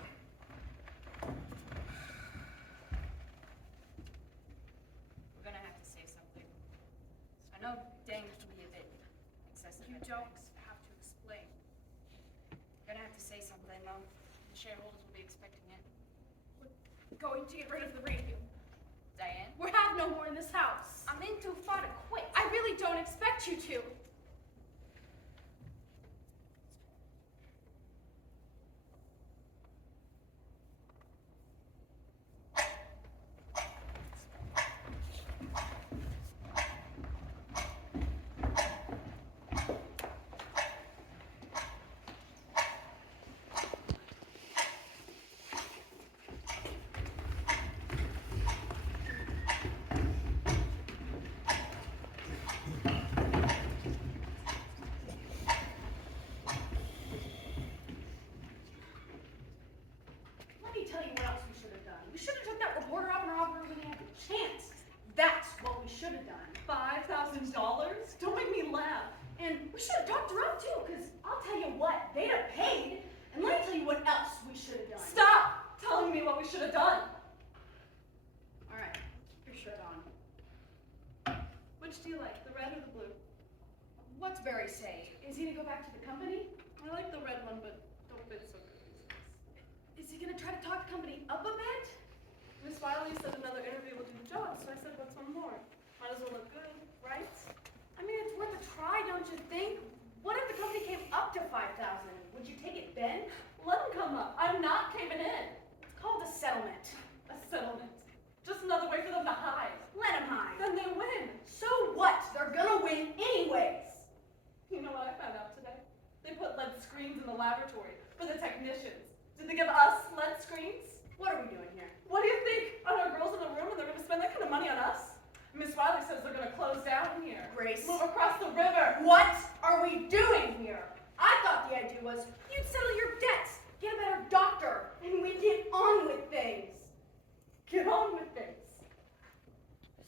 We're gonna have to say something. I know Dane can be a bit excessive. You at don't things. have to explain. We're gonna have to say something, though. The shareholders will be expecting it. Going to get rid of the radium. Diane? We have no more in this house. I'm in too far to quit. I really don't expect you to. Let me tell you what else we should have done. We should have took that reporter up and offered when he had the chance. That's what we should have done. $5,000? Don't make me laugh. And we should have talked her up too, because I'll tell you what, they'd have paid. And let me tell you what else we should have done. Stop telling me what we should have done. All right, keep your shirt on. Which do you like, the red or the blue? What's Barry say? Is he gonna go back to the company? I like the red one, but don't fit so good. Is he gonna try to talk the company up a bit? Miss Wiley said another interview will do the job, so I said, what's one more? Might as well look good, right? I mean, it's worth a try, don't you think? What if the company came up to 5,000? Would you take it then? Let them come up. I'm not caving in. It's called a settlement. A settlement. Just another way for them to hide. Let them hide. Then they win. So what? They're gonna win anyways. You know what I found out today? They put lead screens in the laboratory for the technicians. Did they give us lead screens? What are we doing here? What do you think? Are there girls in the room and they're going to spend that kind of money on us? Miss Wiley says they're going to close down here. Grace. Move across the river. What are we doing here? I thought the idea was you'd settle your debts, get a better doctor, and we'd get on with things. Get on with things.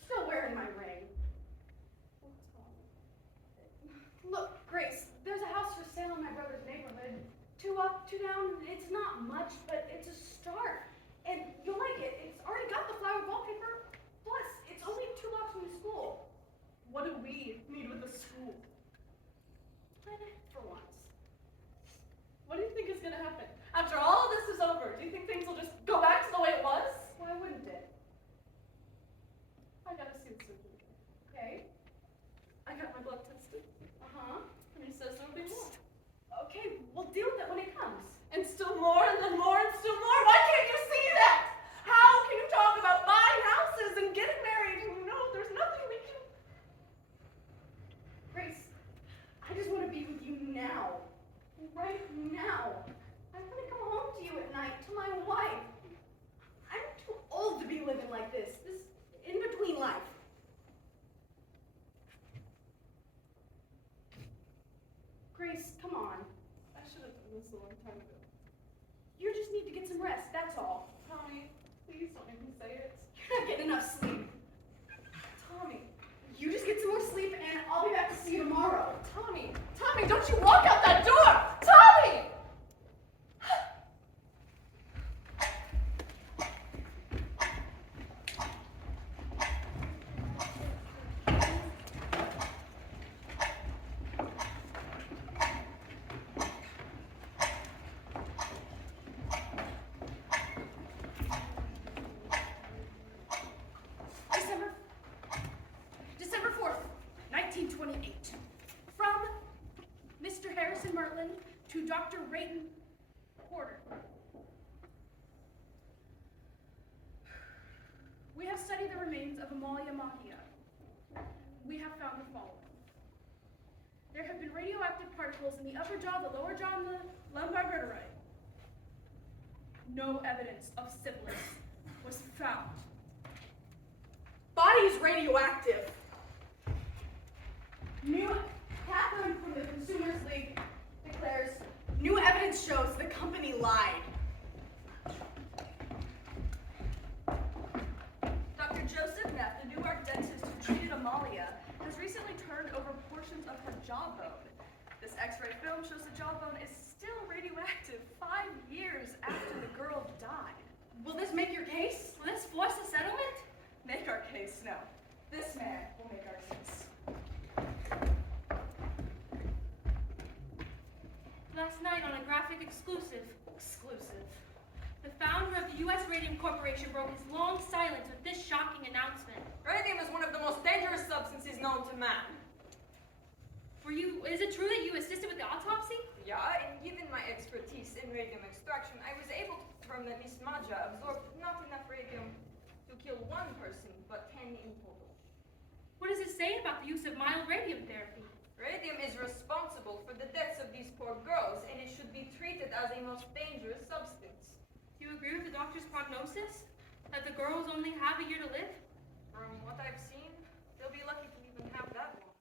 Still wearing my ring. Look, Grace, there's a house for sale in my brother's neighborhood. 2 up, 2 down. It's not much, but it's a start. And you'll like it. It's already got the flower wallpaper. Plus, it's only 2 blocks from the school. What do we need with the school? For once. What do you think is going to happen? After all this is over, do you think things will just go back to the way it was? Why wouldn't it? I gotta see the surgeon again. Okay. I got my blood tested, Uh-huh. and he says there'll be more. Okay, we'll deal with it when it comes. And still more, and then more, and still more. Why can't you see that? How can you talk about buying houses and getting married? No, there's nothing we can. Grace, I just want to be with you now. Right now. I want to come home to you at night, to my wife. I'm too old to be living like this in-between life. Grace, come on. I should have done this a long time ago. You just need to get some rest, that's all. Tommy, please don't make me say it. You're not getting enough sleep. Tommy, You just get some more sleep and I'll be back to see you tomorrow. Tommy, Tommy, don't you walk out that door! Tommy! December 4th, 1928. From Mr. Harrison Mertlin to Dr. Rayton Porter. We have studied the remains of Amalia Mahia. We have found the following. There have been radioactive particles in the upper jaw, the lower jaw, and the lumbar vertebrae. No evidence of syphilis was found. Body's radioactive. Catherine from the Consumers League declares, new evidence shows the company lied. Dr. Joseph Neff, the Newark dentist who treated Amalia, has recently turned over portions of her jawbone. This X-ray film shows the jawbone is still radioactive 5 years after the girl died. Will this make your case? Will this force a settlement? Make our case, no. This man will make our case. Last night on a graphic exclusive, the founder of the U.S. Radium Corporation broke his long silence with this shocking announcement. Radium is one of the most dangerous substances known to man. Is it true that you assisted with the autopsy? Yeah, and given my expertise in radium extraction, I was able to confirm that Miss Maja absorbed not enough radium to kill one person, but 10 in total. What does it say about the use of mild radium therapy? Radium is responsible for the deaths of these poor girls, and it should be treated as a most dangerous substance. Do you agree with the doctor's prognosis? That the girls only have a year to live? From what I've seen, they'll be lucky to even have that long.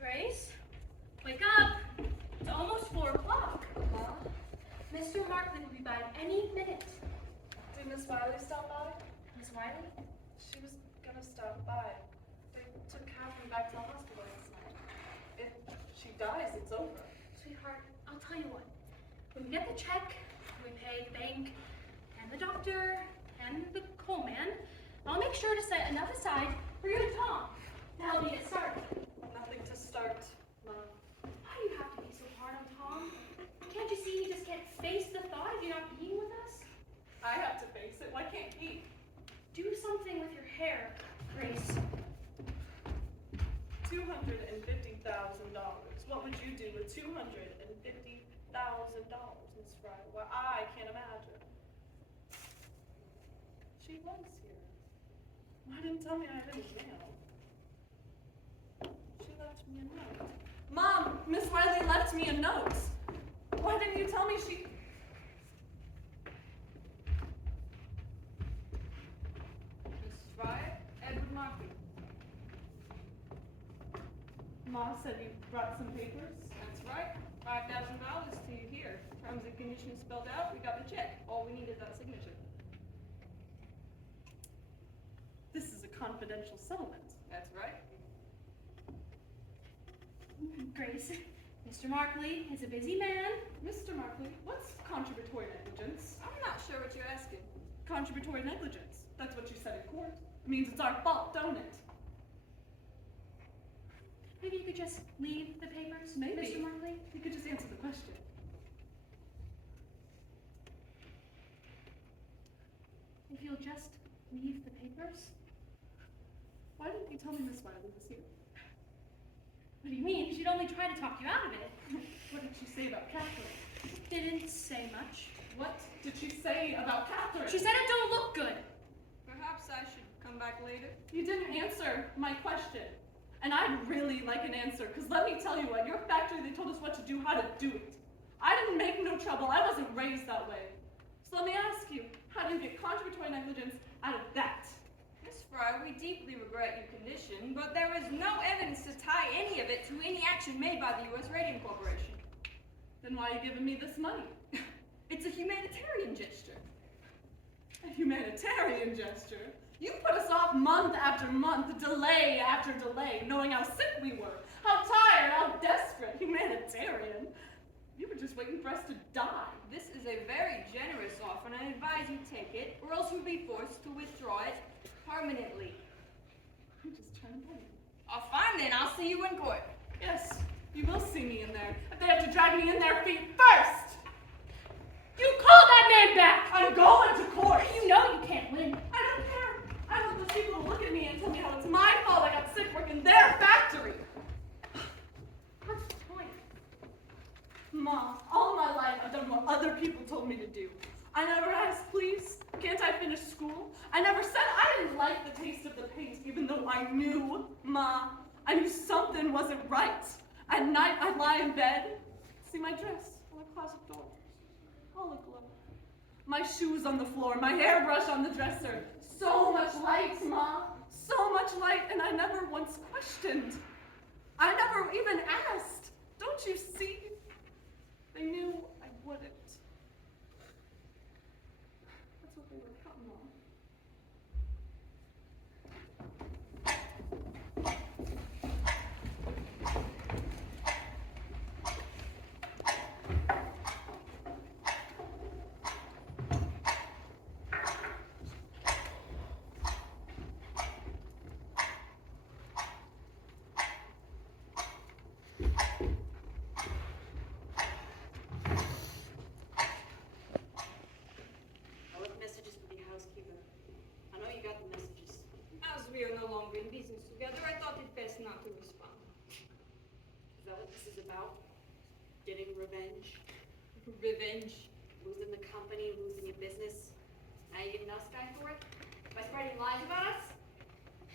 Grace? Wake up! It's almost 4 o'clock. Mr. Markley will be by any minute. Did Miss Wiley stop by? Miss Wiley? She was gonna stop by. They took Catherine back to the hospital last night. If she dies, it's over. Sweetheart, I'll tell you what. When we get the check, we pay the bank, and the doctor, and the coal man, I'll make sure to set enough aside for you and Tom to help me get started. Nothing to start, Mom. Why do you have to be so hard on Tom? Can't you see he just can't face the thought of you not being with us? I have to face it. Why can't he? Do something with your hair, Grace. $250,000. What would you do with $250,000, Miss Fry? Well, I can't imagine. She was here. Why didn't tell me I had any mail? She left me a note. Mom, Miss Wiley left me a note. Why didn't you tell me she... Miss Fry, Edward Markley. Ma said you brought some papers? That's right. $5,000 to you here. Terms and conditions spelled out. We got the check. All we need is that signature. This is a confidential settlement. That's right. Grace, Mr. Markley is a busy man. Mr. Markley, what's contributory negligence? I'm not sure what you're asking. Contributory negligence. That's what you said in court. It means it's our fault, don't it? Maybe you could just leave the papers, Maybe. Mr. Markley? You could just answer the question. If you'll just leave the papers? Why didn't you tell me Miss Wiley was here? What do you mean? She'd only try to talk you out of it. What did she say about Catherine? Didn't say much. What did she say about Catherine? She said it don't look good. Perhaps I should come back later. You didn't answer my question. And I'd really like an answer, because let me tell you what, your factory, they told us what to do, how to do it. I didn't make no trouble. I wasn't raised that way. So let me ask you, how do you get contributory negligence out of that? Miss Fry, we deeply regret your condition, but there is no evidence to tie any of it to any action made by the U.S. Radium Corporation. Then why are you giving me this money? It's a humanitarian gesture. A humanitarian gesture? You put us off month after month, delay after delay, knowing how sick we were, how tired, how desperate. Humanitarian? You were just waiting for us to die. This is a very generous offer, and I advise you take it, or else you'll be forced to withdraw it permanently. I'm just trying to tell you. Oh, fine then, I'll see you in court. Yes, you will see me in there. If they have to drag me in their feet first! You call that man back! I'm going to court! You know you can't win. I don't care. I want those people to look at me and tell me how it's my fault I got sick working their factory. What's the point? Ma, all my life I've done what other people told me to do. I never asked, please, can't I finish school? I never said I didn't like the taste of the paint, even though I knew, Ma, I knew something wasn't right. At night I'd lie in bed, see my dress on the closet door, all aglow. My shoes on the floor, my hairbrush on the dresser. So much light, Ma, so much light, and I never once questioned. I never even asked. Don't you see? They knew I wouldn't. That's what they were counting on. I left messages with the housekeeper. I know you got the messages. As we are no longer in business together, I thought it best not to respond. Is that what this is about? Getting revenge? Revenge? Losing the company, losing your business? Now you get an us guy for it? By spreading lies about us?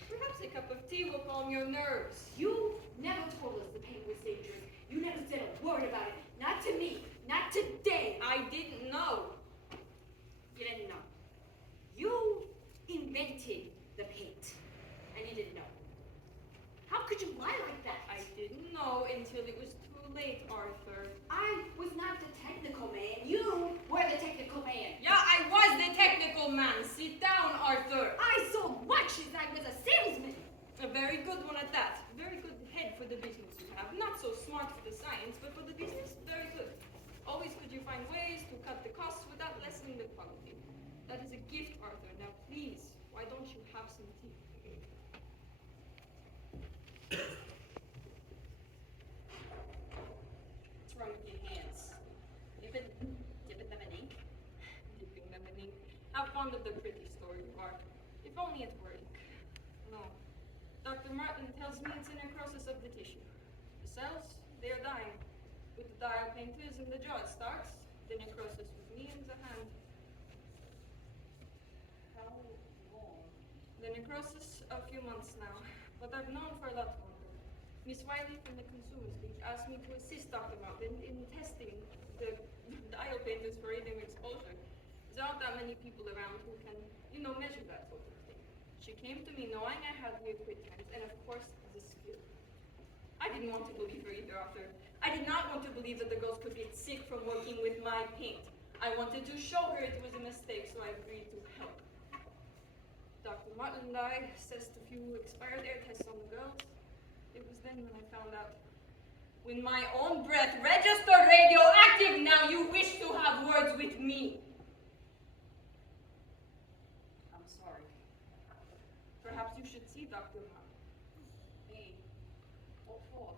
Perhaps a cup of tea will calm your nerves. You never told us the paint was dangerous. You never said a word about it. Not to me. Not today. I didn't know. You didn't know. You invented the paint. And you didn't know. How could you lie like that? I didn't know until it was too late, Arthur. I was not the technical man. You were the technical man. Yeah, I was the technical man. Sit down, Arthur. I sold watches. I was a salesman. A very good one at that. Very good head for the business you have. Not so smart for the science, but for the business, very good. Always could you find ways to cut the costs without lessening the quality. That is a gift, Arthur. Now please, why don't you have some tea? What's wrong with your hands? You've been dipping them in ink? Dipping them in ink. How fond of the pretty story you are. If only it were ink. No. Dr. Martin tells me it's a necrosis of the tissue. The cells, they are dying. With the dial painters and the jaw it starts, the necrosis with me in the hand. How long? The necrosis, a few months now, but I've known for a lot longer. Miss Wiley from the Consumers League asked me to assist Dr. Martin in testing the dial painters for radium exposure. There aren't that many people around who can, measure that sort of thing. She came to me knowing I had the equipment and, of course, the skill. I didn't want to believe her either, Arthur. I did not want to believe that the girls could get sick from working with my paint. I wanted to show her it was a mistake, so I agreed to help. Dr. Martin and I assessed a few expired air tests on the girls. It was then when I found out. With my own breath registered radioactive, now you wish to have words with me. I'm sorry. Perhaps you should see Dr. Martin. Me? What for?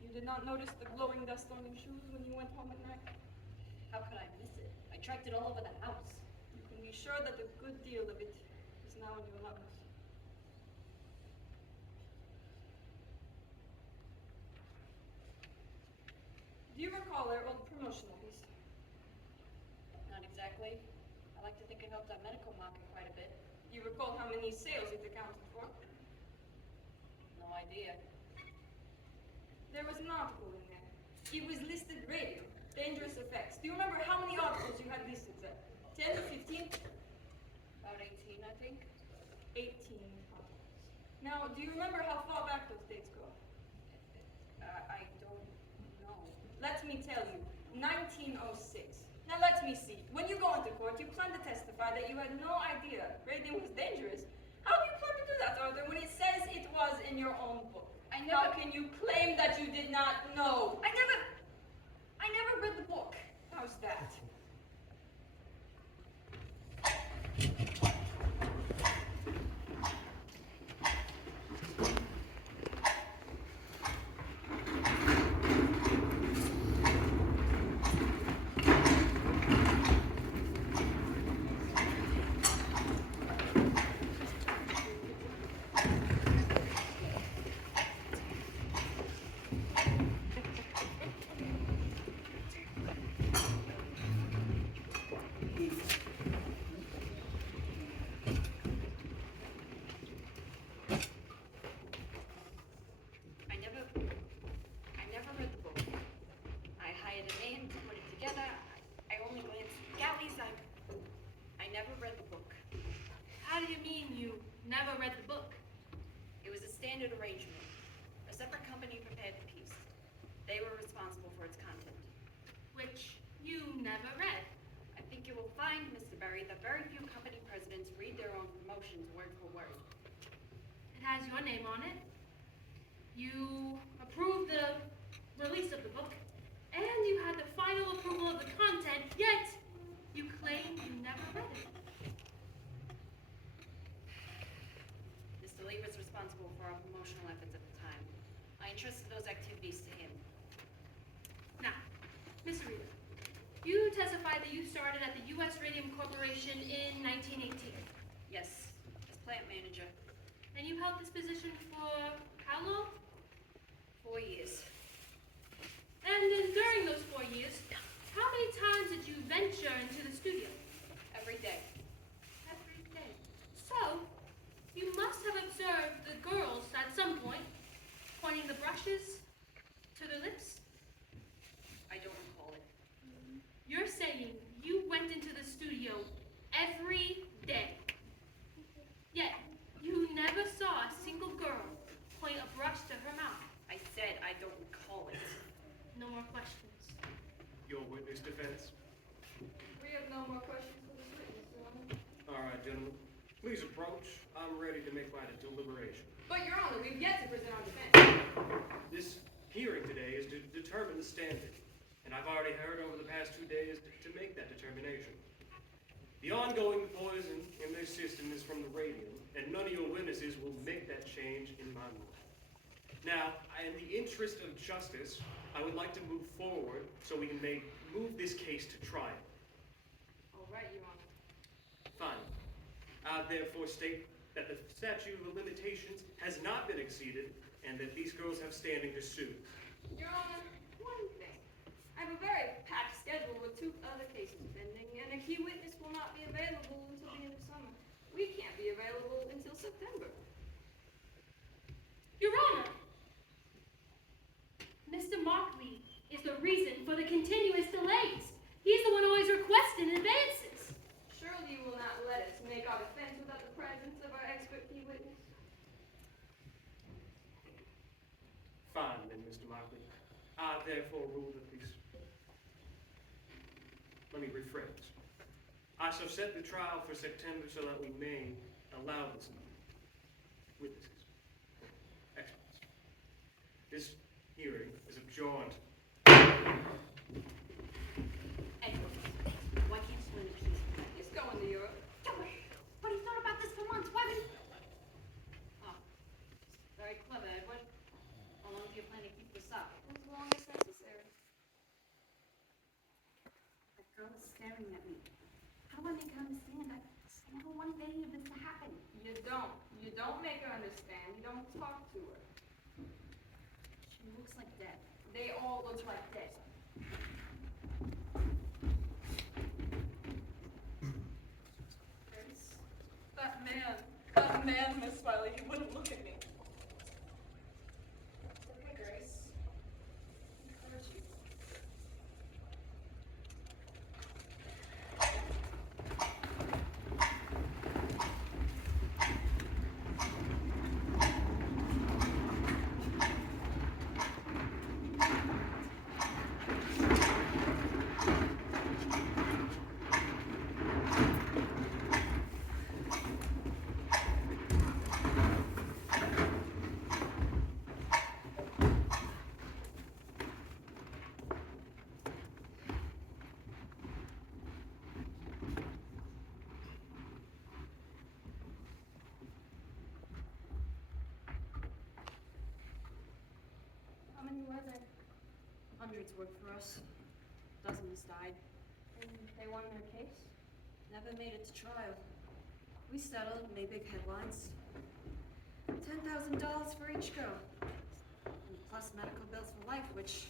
You did not notice the glowing dust on your shoes when you went home at night? How could I miss it? I tracked it all over the house. You can be sure that a good deal of it is now in your lungs. Do you recall our old promotional piece? Not exactly. I like to think it helped our medical market quite a bit. Do you recall how many sales it accounted for? No idea. There was an article in there. It was listed radium, dangerous effects. Do you remember how many articles you had listed there? 10 or 15? About 18, I think. 18 articles. Now, do you remember how far back those dates go? I don't know. Let me tell you, 1906. Now me see. When you go into court, you plan to testify that you had no idea radium was dangerous. How do you plan to do that, Arthur, when it says it was in your own book? How can you claim that you did not know? I never read the book. How's that? I never read the book. I hired a man to put it together. I only glanced through galleys. I never read the book. How do you mean you never read the book? It was a standard arrangement. A separate company prepared the piece. They were responsible for its content. Which you never read. I think you will find, Mr. Berry, that very few company presidents read their own promotions word for word. It has your name on it. You approved the release of the book, and you had the final approval of the content, yet you claim you never read it. Mr. Lee was responsible for our promotional efforts at the time. I entrusted those activities to him. Now, Miss Rita, you testified that you started at the U.S. Radium Corporation in 1918. Yes, as plant manager. And you held this position for how long? 4 years. And then during those 4 years, how many times did you venture into the studio? Every day. Every day. So, you must have observed the girls at some point, pointing the brushes to their lips. I don't recall it. You're saying you went into the studio every day, yet you never saw a single girl point a brush to her mouth. I said I don't recall it. No more questions. Your witness defense. We have no more questions for this witness, Your Honor. All right, gentlemen. Please approach. I'm ready to make my deliberation. But, Your Honor, we've yet to present our defense. This hearing today is to determine the standard, and I've already heard over the past 2 days to make that determination. The ongoing poison in their system is from the radium, and none of your witnesses will make that change in my mind. Now, in the interest of justice, I would like to move forward so we can move this case to trial. All right, Your Honor. Fine. I therefore state that the statute of limitations has not been exceeded and that these girls have standing to sue. Your Honor, one thing. I have a very packed schedule with 2 other cases pending, and a key witness will not be available until the end of summer. We can't be available until September. Your Honor, Mr. Markley is the reason for the continuous delays. He's the one always requesting advances. Surely you will not let us make our defense without the presence of our expert key witness. Fine, then, Mr. Markley. I therefore rule that these... Let me rephrase. I shall set the trial for September so that we may allow this witnesses, experts. This hearing is adjourned. Edward, why can't you win the piece? He's going to Europe. But he thought about this for months. Why would he? Oh, very clever, Edward. How long do you plan to keep this up? As long as necessary. That girl is staring at me. How do I make her understand? I never wanted any of this to happen. You don't. You don't make her understand. You don't talk to her. She looks like death. They all look like death. Grace, that man, Miss Wiley, he wouldn't look at me. It's okay, Grace. I hurt you. Hundreds worked for us. Dozens died. And they won their case? Never made it to trial. We settled and made big headlines. $10,000 for each girl. And plus medical bills for life, which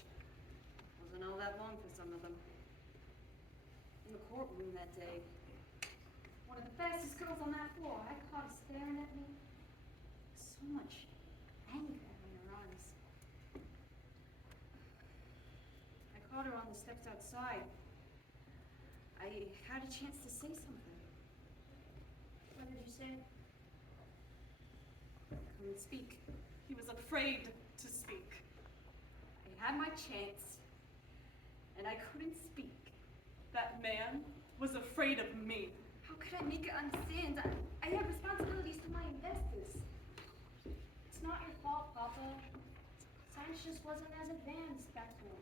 wasn't all that long for some of them. In the courtroom that day, one of the fastest girls on that floor, I caught her staring at me. So much anger in her eyes. I caught her on the steps outside. I had a chance to say something. What did you say? I couldn't speak. He was afraid to speak. I had my chance, and I couldn't speak. That man was afraid of me. How could I make her understand? I have responsibilities to my investors. It's not your fault, Papa. Science just wasn't as advanced back then.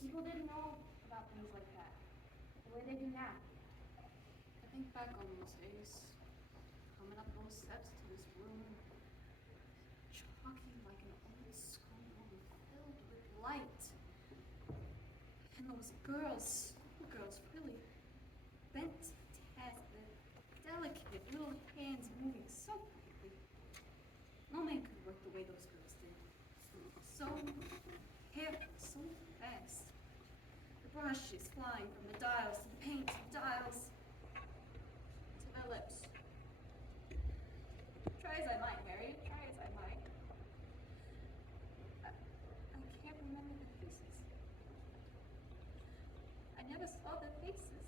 People didn't know about things like that, the way they do now. I think back on those days, coming up those steps to this room, chalky like an old schoolroom filled with light. And those girls, schoolgirls really, bent to task, their delicate little hands moving so quickly. No man could work the way those girls did. So careful, so fast. The brushes flying from the dials to the paint to the dials to their lips. Try as I might, Mary, try as I might. I can't remember their faces. I never saw their faces.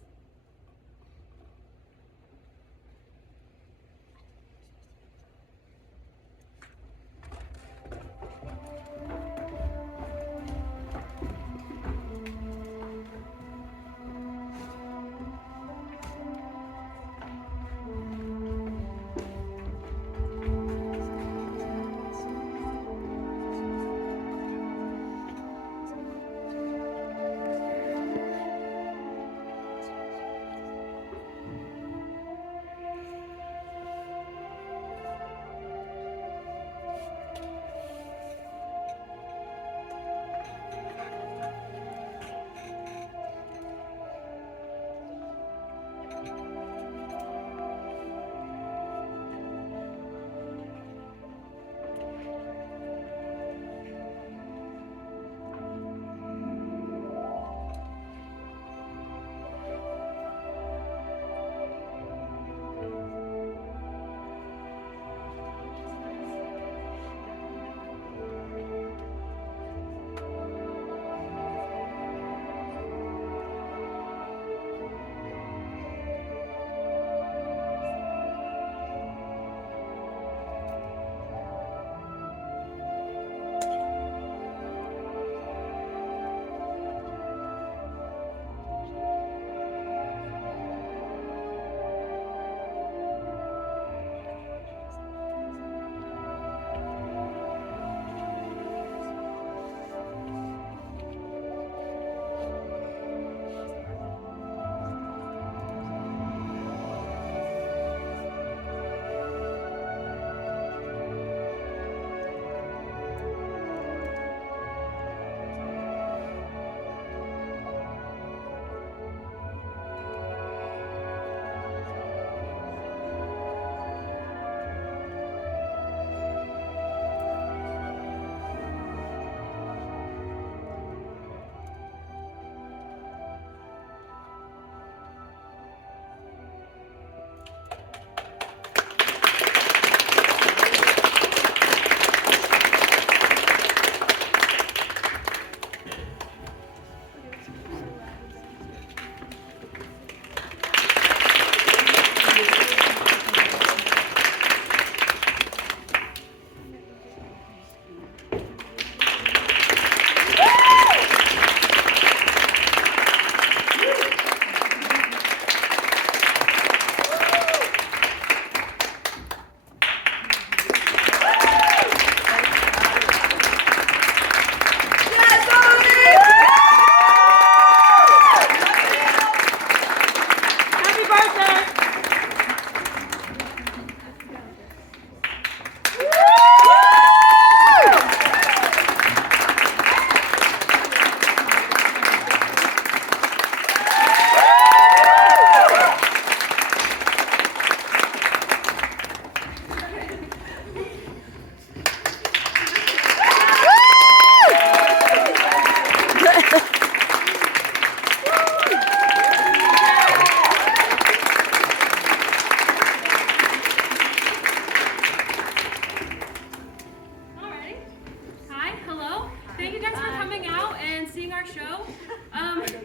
seeing our show. After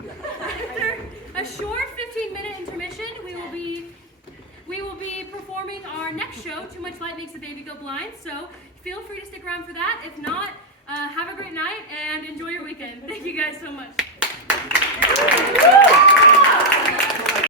a short 15-minute intermission, we will be performing our next show, Too Much Light Makes the Baby Go Blind, so feel free to stick around for that. If not, have a great night and enjoy your weekend. Thank you guys so much.